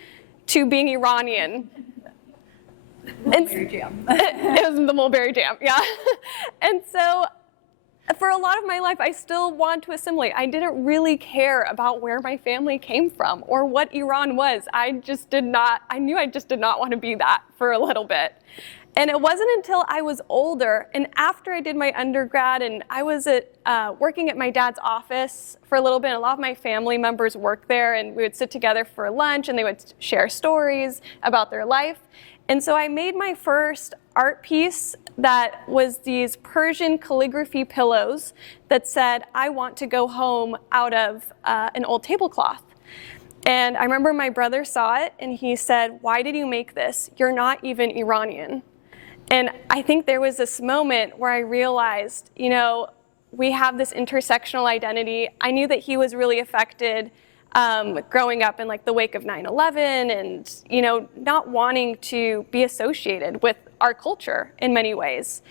to being Iranian. Mulberry jam. It was the mulberry jam, yeah. And so for a lot of my life, I still want to assimilate. I didn't really care about where my family came from or what Iran was. I knew I just did not want to be that for a little bit. And it wasn't until I was older and after I did my undergrad and I was working at my dad's office for a little bit. A lot of my family members worked there, and we would sit together for lunch and they would share stories about their life. And so I made my first art piece that was these Persian calligraphy pillows that said, I want to go home, out of an old tablecloth. And I remember my brother saw it and he said, why did you make this? You're not even Iranian. And I think there was this moment where I realized, we have this intersectional identity. I knew that he was really affected growing up in the wake of 9/11 and, not wanting to be associated with our culture in many ways.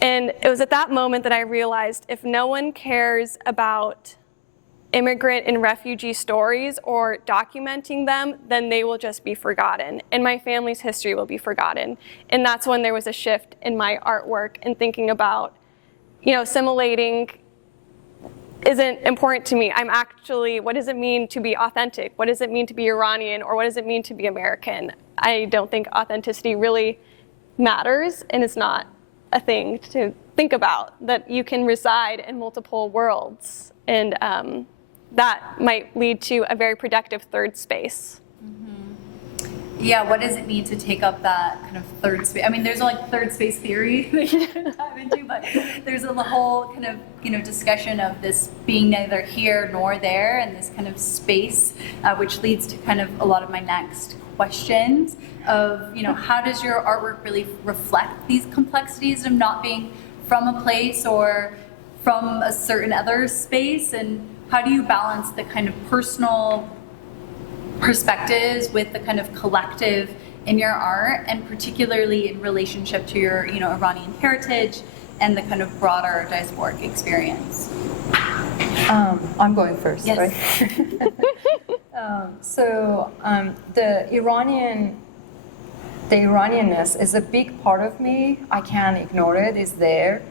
And it was at that moment that I realized if no one cares about immigrant and refugee stories or documenting them, then they will just be forgotten. And my family's history will be forgotten. And that's when there was a shift in my artwork and thinking about, assimilating isn't important to me. I'm actually, what does it mean to be authentic? What does it mean to be Iranian? Or what does it mean to be American? I don't think authenticity really matters, and it's not a thing to think about, that you can reside in multiple worlds. And that might lead to a very productive third space. Yeah, what does it mean to take up that kind of third space? I mean, there's like third space theory that you can dive into, but there's a whole kind of, discussion of this being neither here nor there, and this kind of space, which leads to kind of a lot of my next questions of, how does your artwork really reflect these complexities of not being from a place or from a certain other space, and how do you balance the kind of personal perspectives with the kind of collective in your art, and particularly in relationship to your Iranian heritage and the kind of broader diasporic experience? I'm going first, yes. Right? The Iranianness is a big part of me. I can't ignore it. It's there.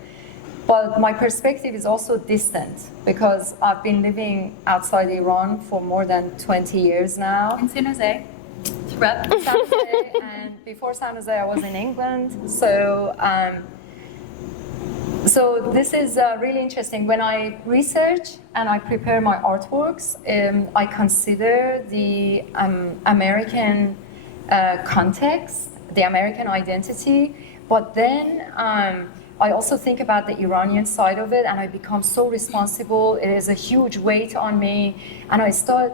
But my perspective is also distant because I've been living outside Iran for more than 20 years now. In San Jose. San Jose, and before San Jose, I was in England. So this is really interesting. When I research and I prepare my artworks, I consider the American context, the American identity, but then I also think about the Iranian side of it, and I become so responsible. It is a huge weight on me, and I start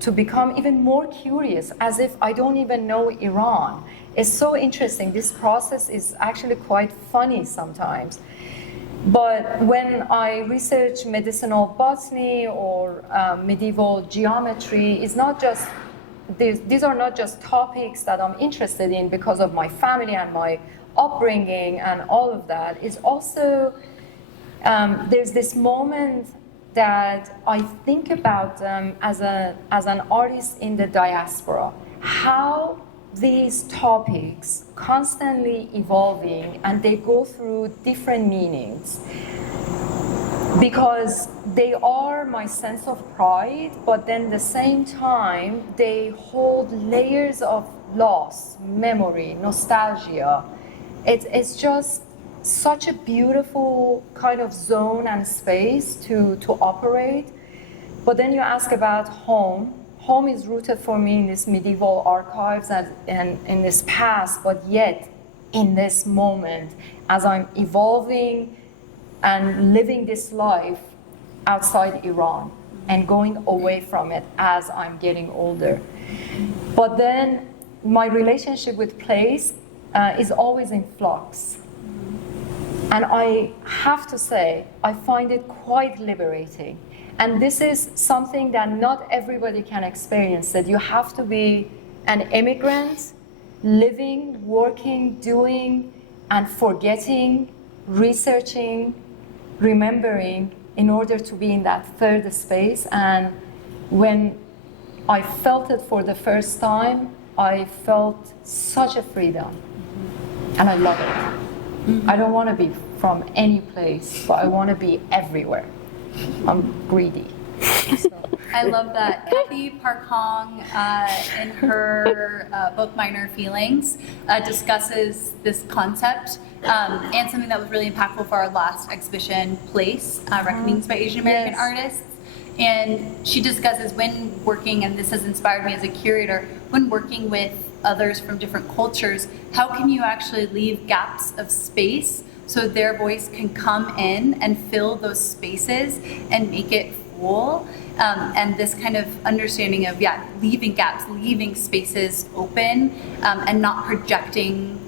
to become even more curious, as if I don't even know Iran. It's so interesting. This process is actually quite funny sometimes. But when I research medicinal botany or medieval geometry, it's not just these are not just topics that I'm interested in because of my family and my upbringing and all of that. It's also there's this moment that I think about them as an artist in the diaspora, how these topics constantly evolving, and they go through different meanings because they are my sense of pride, but then at the same time they hold layers of loss, memory, nostalgia. It's just such a beautiful kind of zone and space to operate. But then you ask about home. Home is rooted for me in this medieval archives and in this past, but yet in this moment, as I'm evolving and living this life outside Iran and going away from it as I'm getting older. But then my relationship with place is always in flux. And I have to say, I find it quite liberating. And this is something that not everybody can experience, that you have to be an immigrant, living, working, doing, and forgetting, researching, remembering in order to be in that third space. And when I felt it for the first time, I felt such a freedom. And I love it. I don't want to be from any place, but I want to be everywhere. I'm greedy. So. I love that. Kathy Park Hong, in her book Minor Feelings, discusses this concept and something that was really impactful for our last exhibition, Place, Reckonings by Asian American Artists. And she discusses when working, and this has inspired me as a curator, when working with others from different cultures, how can you actually leave gaps of space so their voice can come in and fill those spaces and make it full? And this kind of understanding of, leaving gaps, leaving spaces open, and not projecting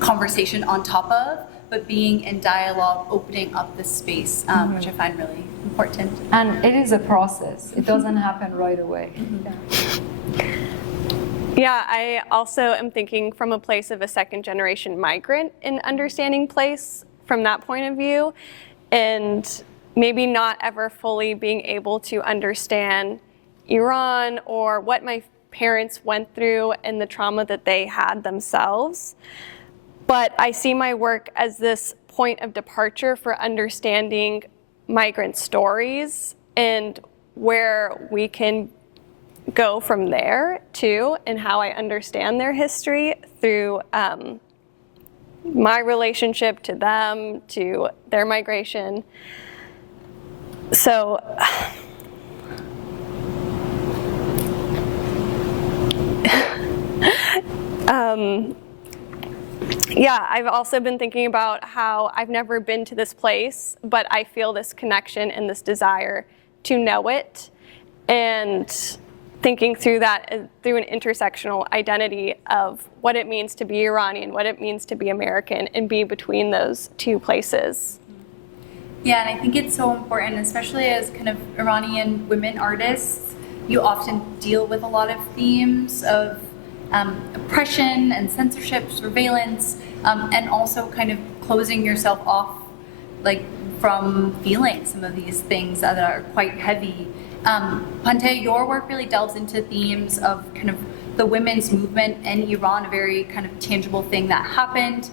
conversation on top of, but being in dialogue, opening up the space, which I find really important. And it is a process. It doesn't happen right away. Yeah, I also am thinking from a place of a second-generation migrant in understanding place from that point of view, and maybe not ever fully being able to understand Iran or what my parents went through and the trauma that they had themselves. But I see my work as this point of departure for understanding migrant stories and where we can go from there too, and how I understand their history through my relationship to them, to their migration. So yeah, I've also been thinking about how I've never been to this place, but I feel this connection and this desire to know it, and thinking through that through an intersectional identity of what it means to be Iranian, what it means to be American, and be between those two places. Yeah, and I think it's so important, especially as kind of Iranian women artists, you often deal with a lot of themes of oppression and censorship, surveillance, and also kind of closing yourself off, like, from feeling some of these things that are quite heavy. Pantea, your work really delves into themes of kind of the women's movement in Iran, a very kind of tangible thing that happened,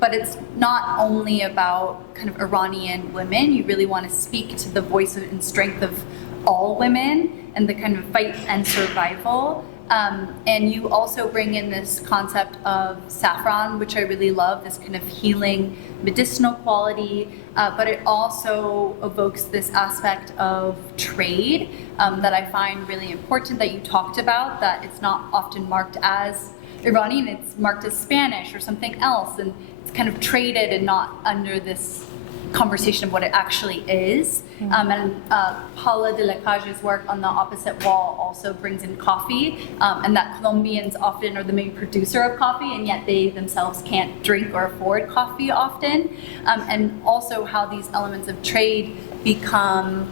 but it's not only about kind of Iranian women. You really want to speak to the voice and strength of all women and the kind of fight and survival. And you also bring in this concept of saffron, which I really love, this kind of healing medicinal quality, but it also evokes this aspect of trade that I find really important that you talked about, that it's not often marked as Iranian, it's marked as Spanish or something else, and it's kind of traded and not under this conversation of what it actually is. And Paula de la Cage's work on the opposite wall also brings in coffee, and that Colombians often are the main producer of coffee, and yet they themselves can't drink or afford coffee often. And also how these elements of trade become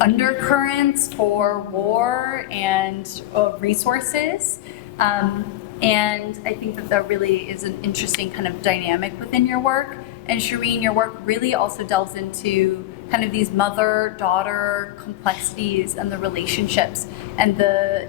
undercurrents for war and resources. And I think that really is an interesting kind of dynamic within your work. And Shirin, your work really also delves into kind of these mother-daughter complexities and the relationships and the,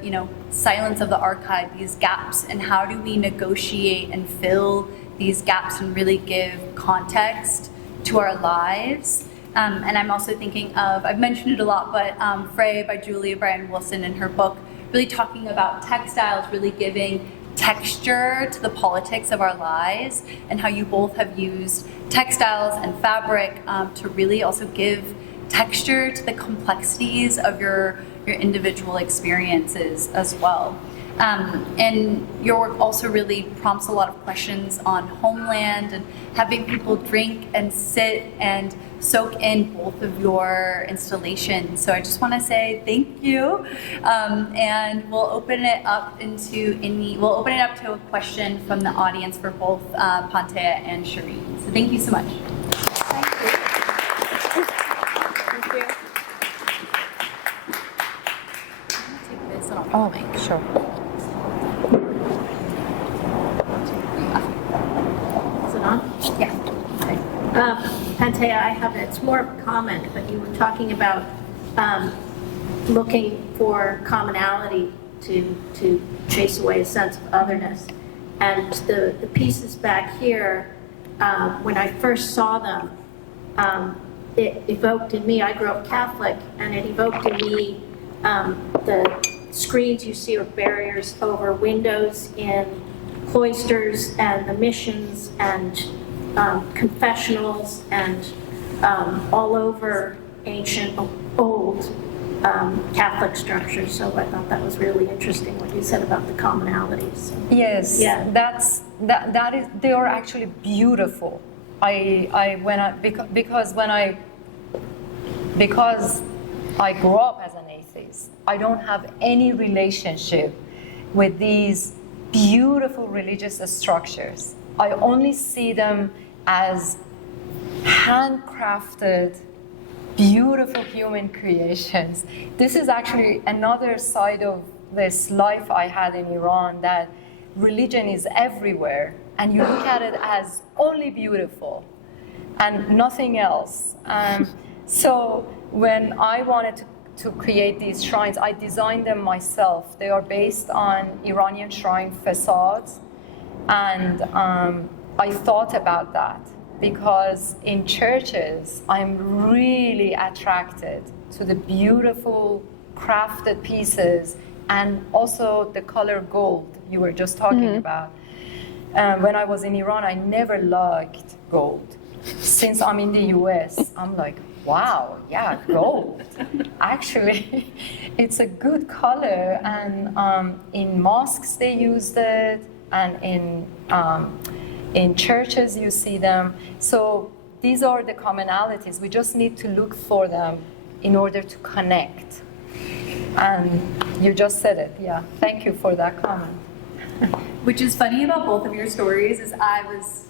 silence of the archive, these gaps, and how do we negotiate and fill these gaps and really give context to our lives. And I'm also thinking of, I've mentioned it a lot, but Frey by Julia Bryan Wilson in her book, really talking about textiles, really giving texture to the politics of our lives, and how you both have used textiles and fabric to really also give texture to the complexities of your individual experiences as well. And your work also really prompts a lot of questions on homeland and having people drink and sit and soak in both of your installations. So I just want to say thank you, and we'll open it up to a question from the audience for both Pantea and Shirin. So thank you so much. Thank you. Thank you. Take this and Oh, sure. Is it on? Yeah. Pantea, it's more of a comment, but you were talking about looking for commonality to chase away a sense of otherness. And the pieces back here, when I first saw them, it evoked in me, I grew up Catholic, and it evoked in me the screens you see are barriers over windows in cloisters and the missions and confessionals and all over ancient, old Catholic structures. So I thought that was really interesting what you said about the commonalities. Yes, Yeah. that is. They are actually beautiful. Because I grew up as an atheist, I don't have any relationship with these beautiful religious structures. I only see them as handcrafted, beautiful human creations. This is actually another side of this life I had in Iran, that religion is everywhere, and you look at it as only beautiful and nothing else. So when I wanted to create these shrines, I designed them myself. They are based on Iranian shrine facades, and I thought about that. because in churches, I'm really attracted to the beautiful crafted pieces and also the color gold you were just talking about. When I was in Iran, I never liked gold. Since I'm in the US, I'm like, wow, yeah, gold. Actually, it's a good color, and in mosques they used it, and in churches you see them. So these are the commonalities. We just need to look for them in order to connect. And you just said it, yeah. Thank you for that comment. Which is funny about both of your stories is I was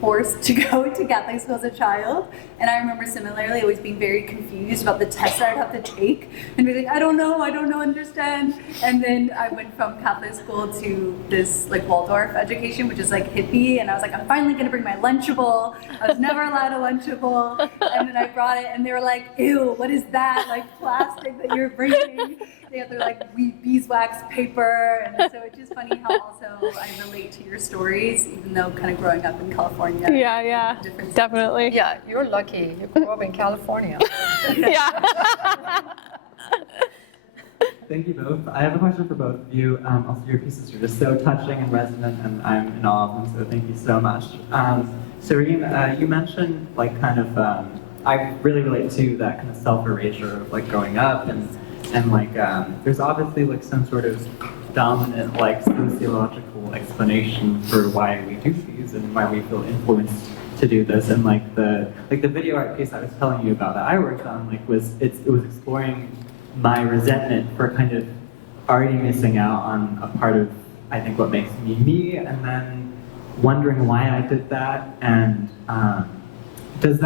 forced to go to Catholic school as a child, and I remember similarly always being very confused about the tests I'd have to take and be like, I don't know, understand. And then I went from Catholic school to this like Waldorf education, which is like hippie, and I was like, I'm finally gonna bring my Lunchable. I was never allowed a Lunchable, and then I brought it, and they were like, ew, what is that? Like plastic that you're bringing? They have their like beeswax paper, and so it's just funny how also I relate to your stories, even though kind of growing up in California. Yeah, definitely. Yeah, you're lucky. You grew up in California. Yeah. Thank you both. I have a question for both of you. Also, your pieces are just so touching and resonant, and I'm in awe of them, so thank you so much. Shirin, you mentioned like kind of, I really relate to that kind of self-erasure of like growing up, and like there's obviously like some sort of dominant like sociological explanation for why we do these and why we feel influenced to do this. And like the video art piece I was telling you about that I worked on, like it was exploring my resentment for kind of already missing out on a part of, I think, what makes me me, and then wondering why I did that. And does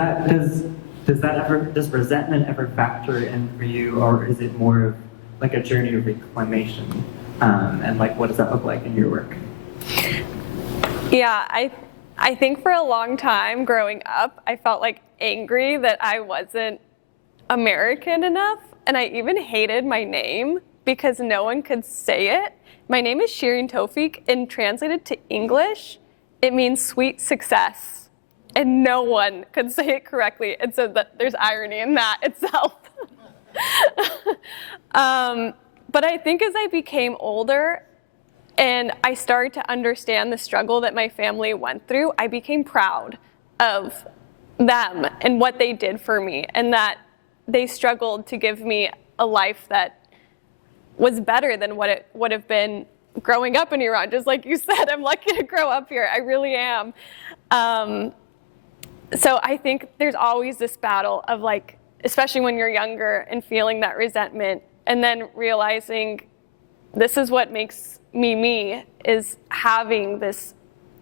resentment ever factor in for you, or is it more of like a journey of reclamation? And like, what does that look like in your work? Yeah, I think for a long time growing up, I felt like angry that I wasn't American enough, and I even hated my name because no one could say it. My name is Shirin Towfiq, and translated to English, it means sweet success, and no one could say it correctly, and so there's irony in that itself. But I think as I became older and I started to understand the struggle that my family went through, I became proud of them and what they did for me, and that they struggled to give me a life that was better than what it would have been growing up in Iran. Just like you said, I'm lucky to grow up here. I really am. So I think there's always this battle of like, especially when you're younger and feeling that resentment, and then realizing this is what makes me me, is having this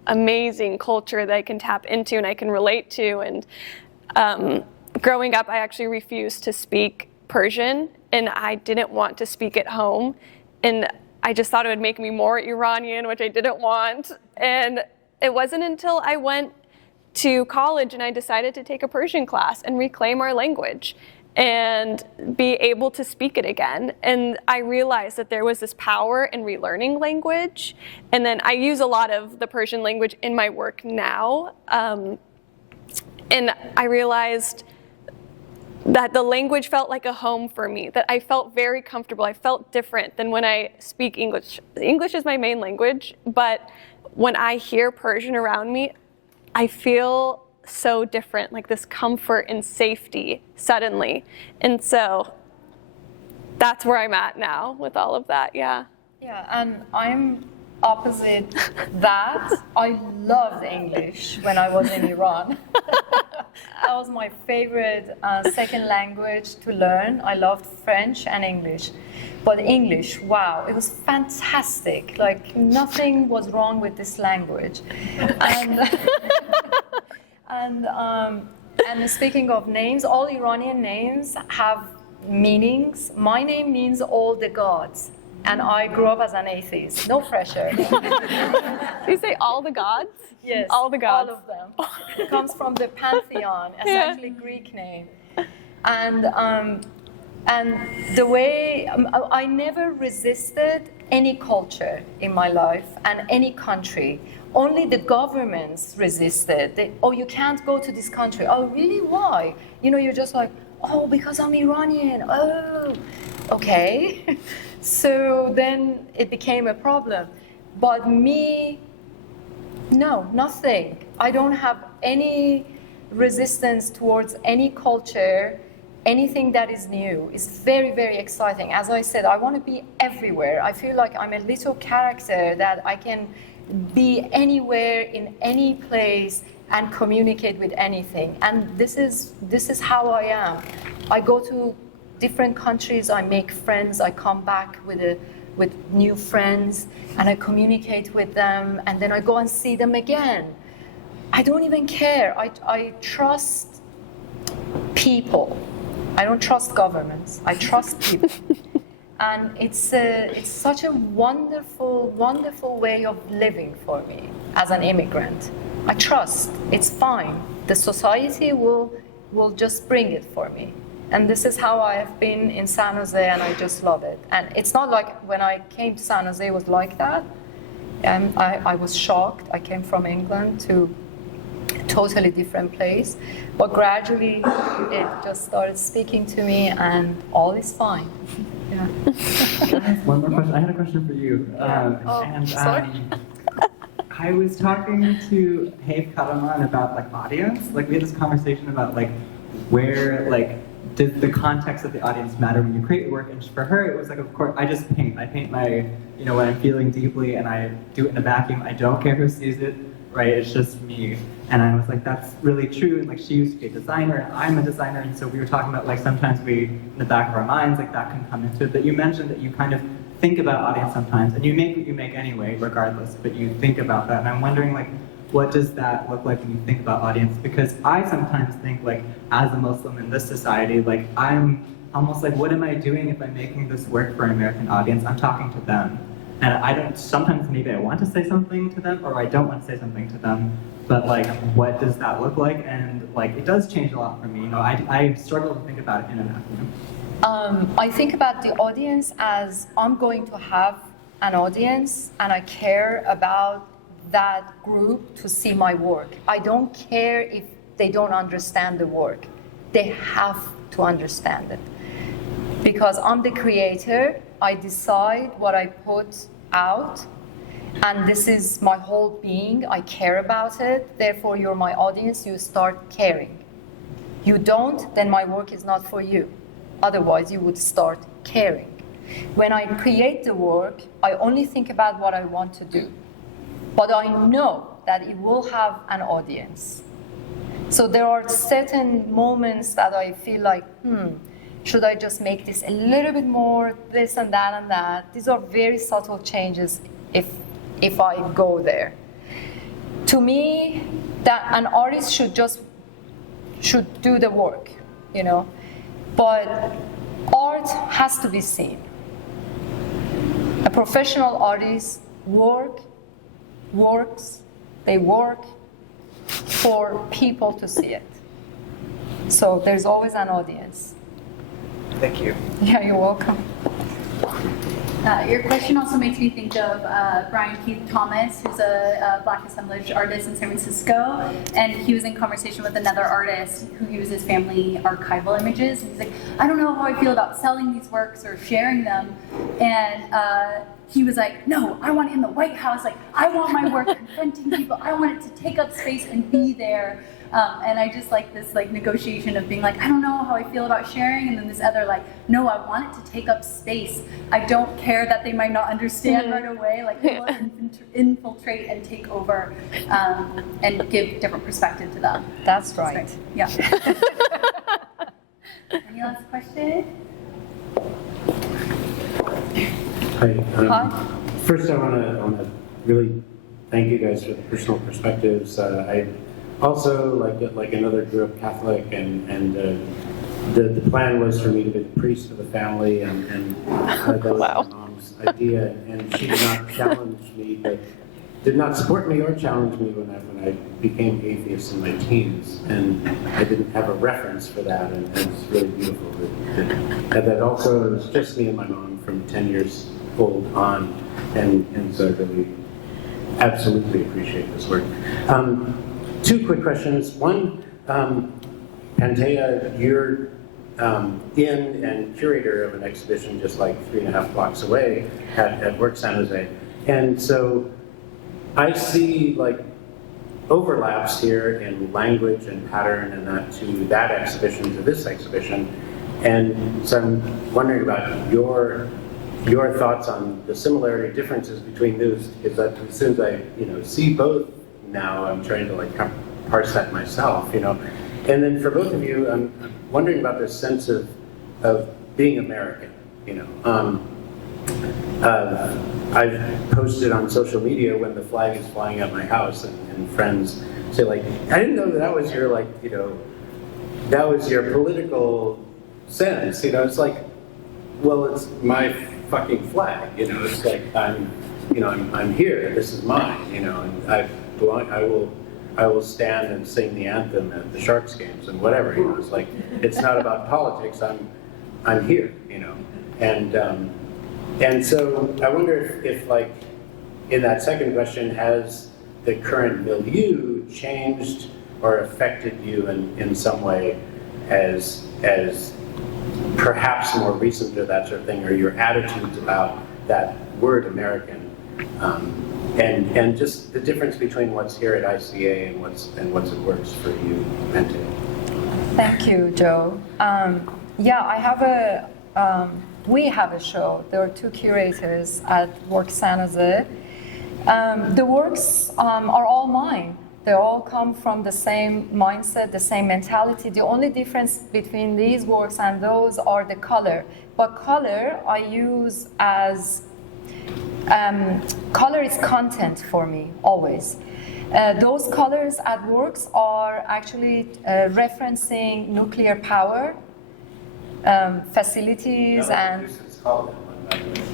amazing culture that I can tap into and I can relate to. And growing up, I actually refused to speak Persian, and I didn't want to speak at home. And I just thought it would make me more Iranian, which I didn't want. And it wasn't until I went to college and I decided to take a Persian class and reclaim our language and be able to speak it again. And I realized that there was this power in relearning language. And then I use a lot of the Persian language in my work now. And I realized that the language felt like a home for me, that I felt very comfortable. I felt different than when I speak English. English is my main language, but when I hear Persian around me, I feel so different, like this comfort and safety suddenly. And so that's where I'm at now with all of that, yeah. Yeah, and I'm opposite that. I loved English when I was in Iran. That was my favorite second language to learn. I loved French and English. But English, wow, it was fantastic. Like nothing was wrong with this language. And speaking of names, all Iranian names have meanings. My name means all the gods. And I grew up as an atheist. No pressure. You say all the gods? Yes, all the gods. All of them. It comes from the Pantheon, essentially Greek name. And And the way I never resisted any culture in my life and any country. Only the governments resisted. Oh, you can't go to this country. Oh, really? Why? You're just like, oh, because I'm Iranian. Oh, okay. So then it became a problem. But me, no, nothing. I don't have any resistance towards any culture. Anything that is new is very, very exciting. As I said, I want to be everywhere. I feel like I'm a little character that I can be anywhere in any place and communicate with anything. And this is how I am. I go to different countries, I make friends, I come back with new friends, and I communicate with them, and then I go and see them again. I don't even care. I trust people. I don't trust governments. I trust people. And it's such a wonderful, wonderful way of living for me as an immigrant. I trust. It's fine. The society will just bring it for me. And this is how I have been in San Jose, and I just love it. And it's not like when I came to San Jose it was like that. And I was shocked. I came from England to totally different place, but gradually it just started speaking to me, and all is fine. Yeah. One more question. I had a question for you. Sorry. I was talking to Haif Karaman about audience. We had this conversation about where does the context of the audience matter when you create work? And for her, it was of course, I just paint. I paint my, when I'm feeling deeply, and I do it in a vacuum. I don't care who sees it. Right, it's just me. And I was like, that's really true. And she used to be a designer, and I'm a designer. And so we were talking about sometimes we, in the back of our minds, that can come into it. But you mentioned that you kind of think about audience sometimes, and you make what you make anyway, regardless. But you think about that, and I'm wondering what does that look like when you think about audience? Because I sometimes think as a Muslim in this society, I'm almost what am I doing if I'm making this work for an American audience? I'm talking to them. And I don't, sometimes maybe I want to say something to them, or I don't want to say something to them, but what does that look like? And it does change a lot for me. I struggle to think about it in a vacuum. I think about the audience as I'm going to have an audience, and I care about that group to see my work. I don't care if they don't understand the work. They have to understand it. Because I'm the creator, I decide what I put out, and this is my whole being. I care about it. Therefore, you're my audience. You start caring. You don't, then my work is not for you. Otherwise, you would start caring. When I create the work, I only think about what I want to do. But I know that it will have an audience. So there are certain moments that I feel should I just make this a little bit more, this and that and that? These are very subtle changes if I go there. To me, that an artist should do the work, But art has to be seen. A professional artist works, they work for people to see it. So there's always an audience. Thank you. Yeah, you're welcome. Your question also makes me think of Brian Keith Thomas, who's a Black assemblage artist in San Francisco, and he was in conversation with another artist who uses family archival images. And he's like, I don't know how I feel about selling these works or sharing them. And he was like, no, I want it in the White House. I want my work confronting people. I want it to take up space and be there. And I just like this negotiation of being I don't know how I feel about sharing, and then this other no, I want it to take up space. I don't care that they might not understand right away. They will infiltrate and take over, and give different perspective to them. That's right. Yeah. Any last question? Hi. Hi. First, I want to really thank you guys for the personal perspectives. I also, like another, grew up Catholic, and the plan was for me to be the priest of the family, and that was Wow. my mom's idea, and she did not challenge me, but did not support me or challenge me when I became atheist in my teens, and I didn't have a reference for that, and it's really beautiful that also it was just me and my mom from 10 years old on, and so I really absolutely appreciate this work. Two quick questions. One, Pantea, you're in and curator of an exhibition just like 3.5 blocks away at Work San Jose. And so I see like overlaps here in language and pattern and that to that exhibition to this exhibition. And so I'm wondering about your thoughts on the similarity differences between those, because that, as soon as I see both now, I'm trying to like parse that myself, And then for both of you, I'm wondering about this sense of being American, I've posted on social media when the flag is flying at my house, and friends say like, I didn't know that was your that was your political sense, It's like, well, it's my fucking flag, It's like I'm here. This is mine, and I will stand and sing the anthem at the Sharks games and whatever, It's like, it's not about politics. I'm here, And so I wonder if like, in that second question, has the current milieu changed or affected you in some way as perhaps more recent or that sort of thing, or your attitudes about that word American, and just the difference between what's here at ICA and what's at Works for you, Pantea. Thank you, Joe. We have a show. There are 2 curators at Work San Jose. The works are all mine. They all come from the same mindset, the same mentality. The only difference between these works and those are the color. But color I use as, color is content for me, always. Those colors at works are actually referencing nuclear power, facilities and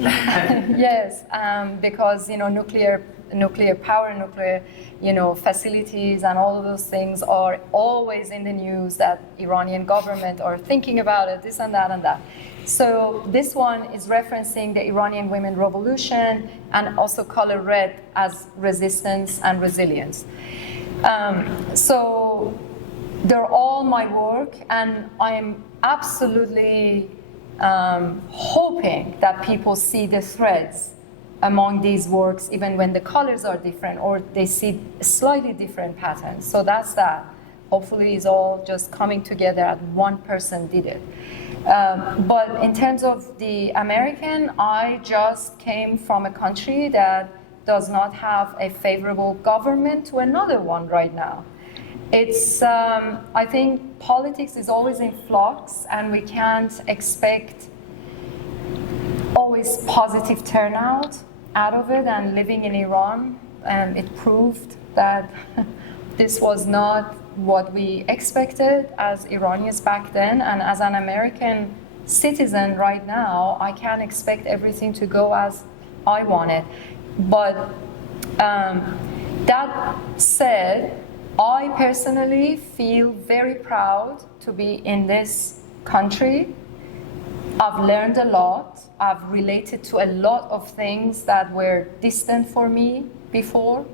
yes, because nuclear power, nuclear facilities and all of those things are always in the news, that Iranian government are thinking about it, this and that and that. So this one is referencing the Iranian women revolution, and also color red as resistance and resilience. So they're all my work, and I'm absolutely hoping that people see the threads among these works, even when the colors are different, or they see slightly different patterns. So that's that. Hopefully it's all just coming together and one person did it. But in terms of the American, I just came from a country that does not have a favorable government to another one right now. It's, I think politics is always in flux, and we can't expect always positive turnout out of it. And living in Iran, it proved that this was not what we expected as Iranians back then. And as an American citizen right now, I can't expect everything to go as I want it. But that said, I personally feel very proud to be in this country. I've learned a lot. I've related to a lot of things that were distant for me before.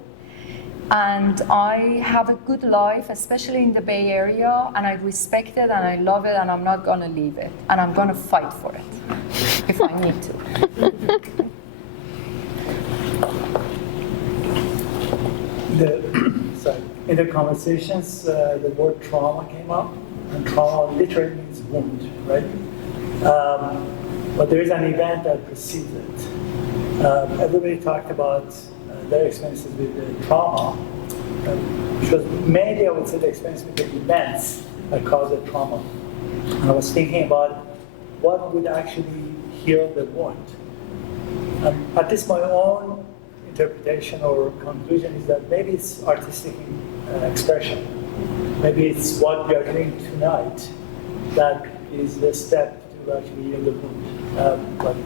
And I have a good life, especially in the Bay Area, and I respect it and I love it, and I'm not going to leave it. And I'm going to fight for it if I need to. In the conversations, the word trauma came up, and trauma literally means wound, right? But there is an event that precedes it. Everybody talked about their experiences with the trauma, which was mainly, I would say, the experience with the events that caused the trauma. And I was thinking about what would actually heal the wound. At least my own interpretation or conclusion is that maybe it's artistic expression. Maybe it's what we are doing tonight that is the step to actually heal the wound. But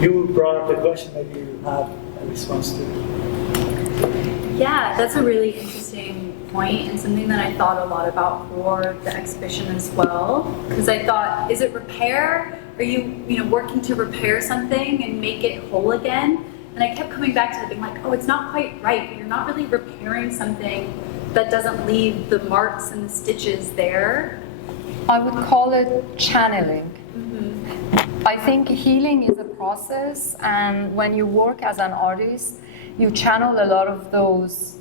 You brought up the question, maybe you have a response to it. Yeah, that's a really interesting point and something that I thought a lot about for the exhibition as well. Because I thought, is it repair? Are you working to repair something and make it whole again? And I kept coming back to it being like, oh, it's not quite right. You're not really repairing something that doesn't leave the marks and the stitches there. I would call it channeling. I think healing is a process, and when you work as an artist, you channel a lot of those,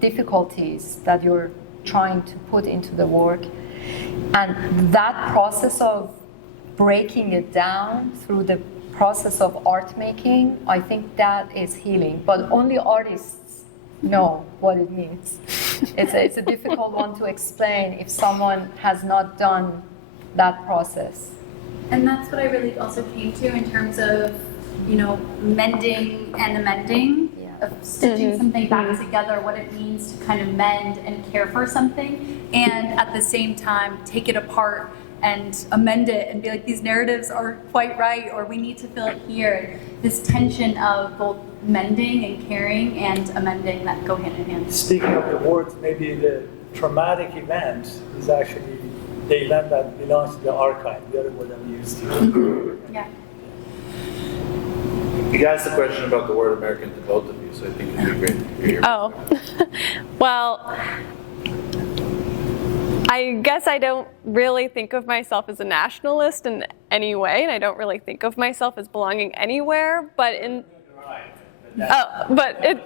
difficulties that you're trying to put into the work. And that process of breaking it down through the process of art making, I think that is healing. But only artists know what it means. It's a difficult one to explain if someone has not done that process. And that's what I really also came to in terms of, mending and amending, of stitching something back together, what it means to kind of mend and care for something, and at the same time take it apart and amend it and be like, these narratives aren't quite right, or we need to feel it here. This tension of both mending and caring and amending that go hand in hand. Speaking of the words, maybe the traumatic event is actually the event that belongs to the archive, the other word I'm used to. Yeah. You guys asked the question about the word American to both of you, so I think it'd be great to hear your Oh, well, I guess I don't really think of myself as a nationalist in any way, and I don't really think of myself as belonging anywhere, but in... Definitely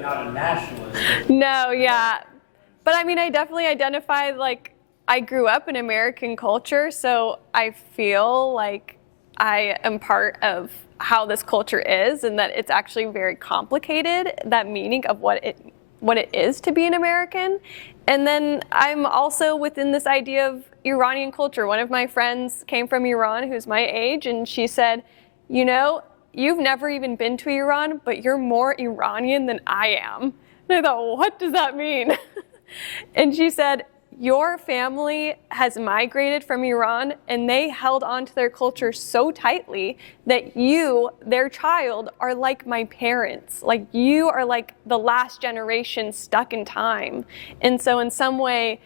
not a nationalist. No, yeah. But I mean, I definitely identify, I grew up in American culture, so I feel like I am part of how this culture is, and that it's actually very complicated, that meaning of what it is to be an American. And then I'm also within this idea of Iranian culture. One of my friends came from Iran who's my age, and she said, you've never even been to Iran, but you're more Iranian than I am. And I thought, what does that mean? And she said, your family has migrated from Iran, and they held on to their culture so tightly that you, their child, are like my parents. Like, you are like the last generation stuck in time. And so in some way,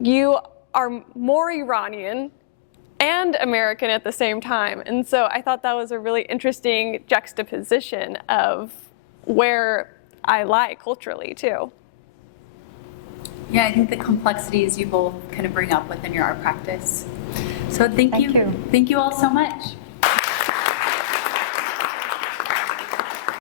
you are more Iranian and American at the same time. And so I thought that was a really interesting juxtaposition of where I lie culturally, too. Yeah, I think the complexities you both kind of bring up within your art practice. So thank you. Thank you all so much.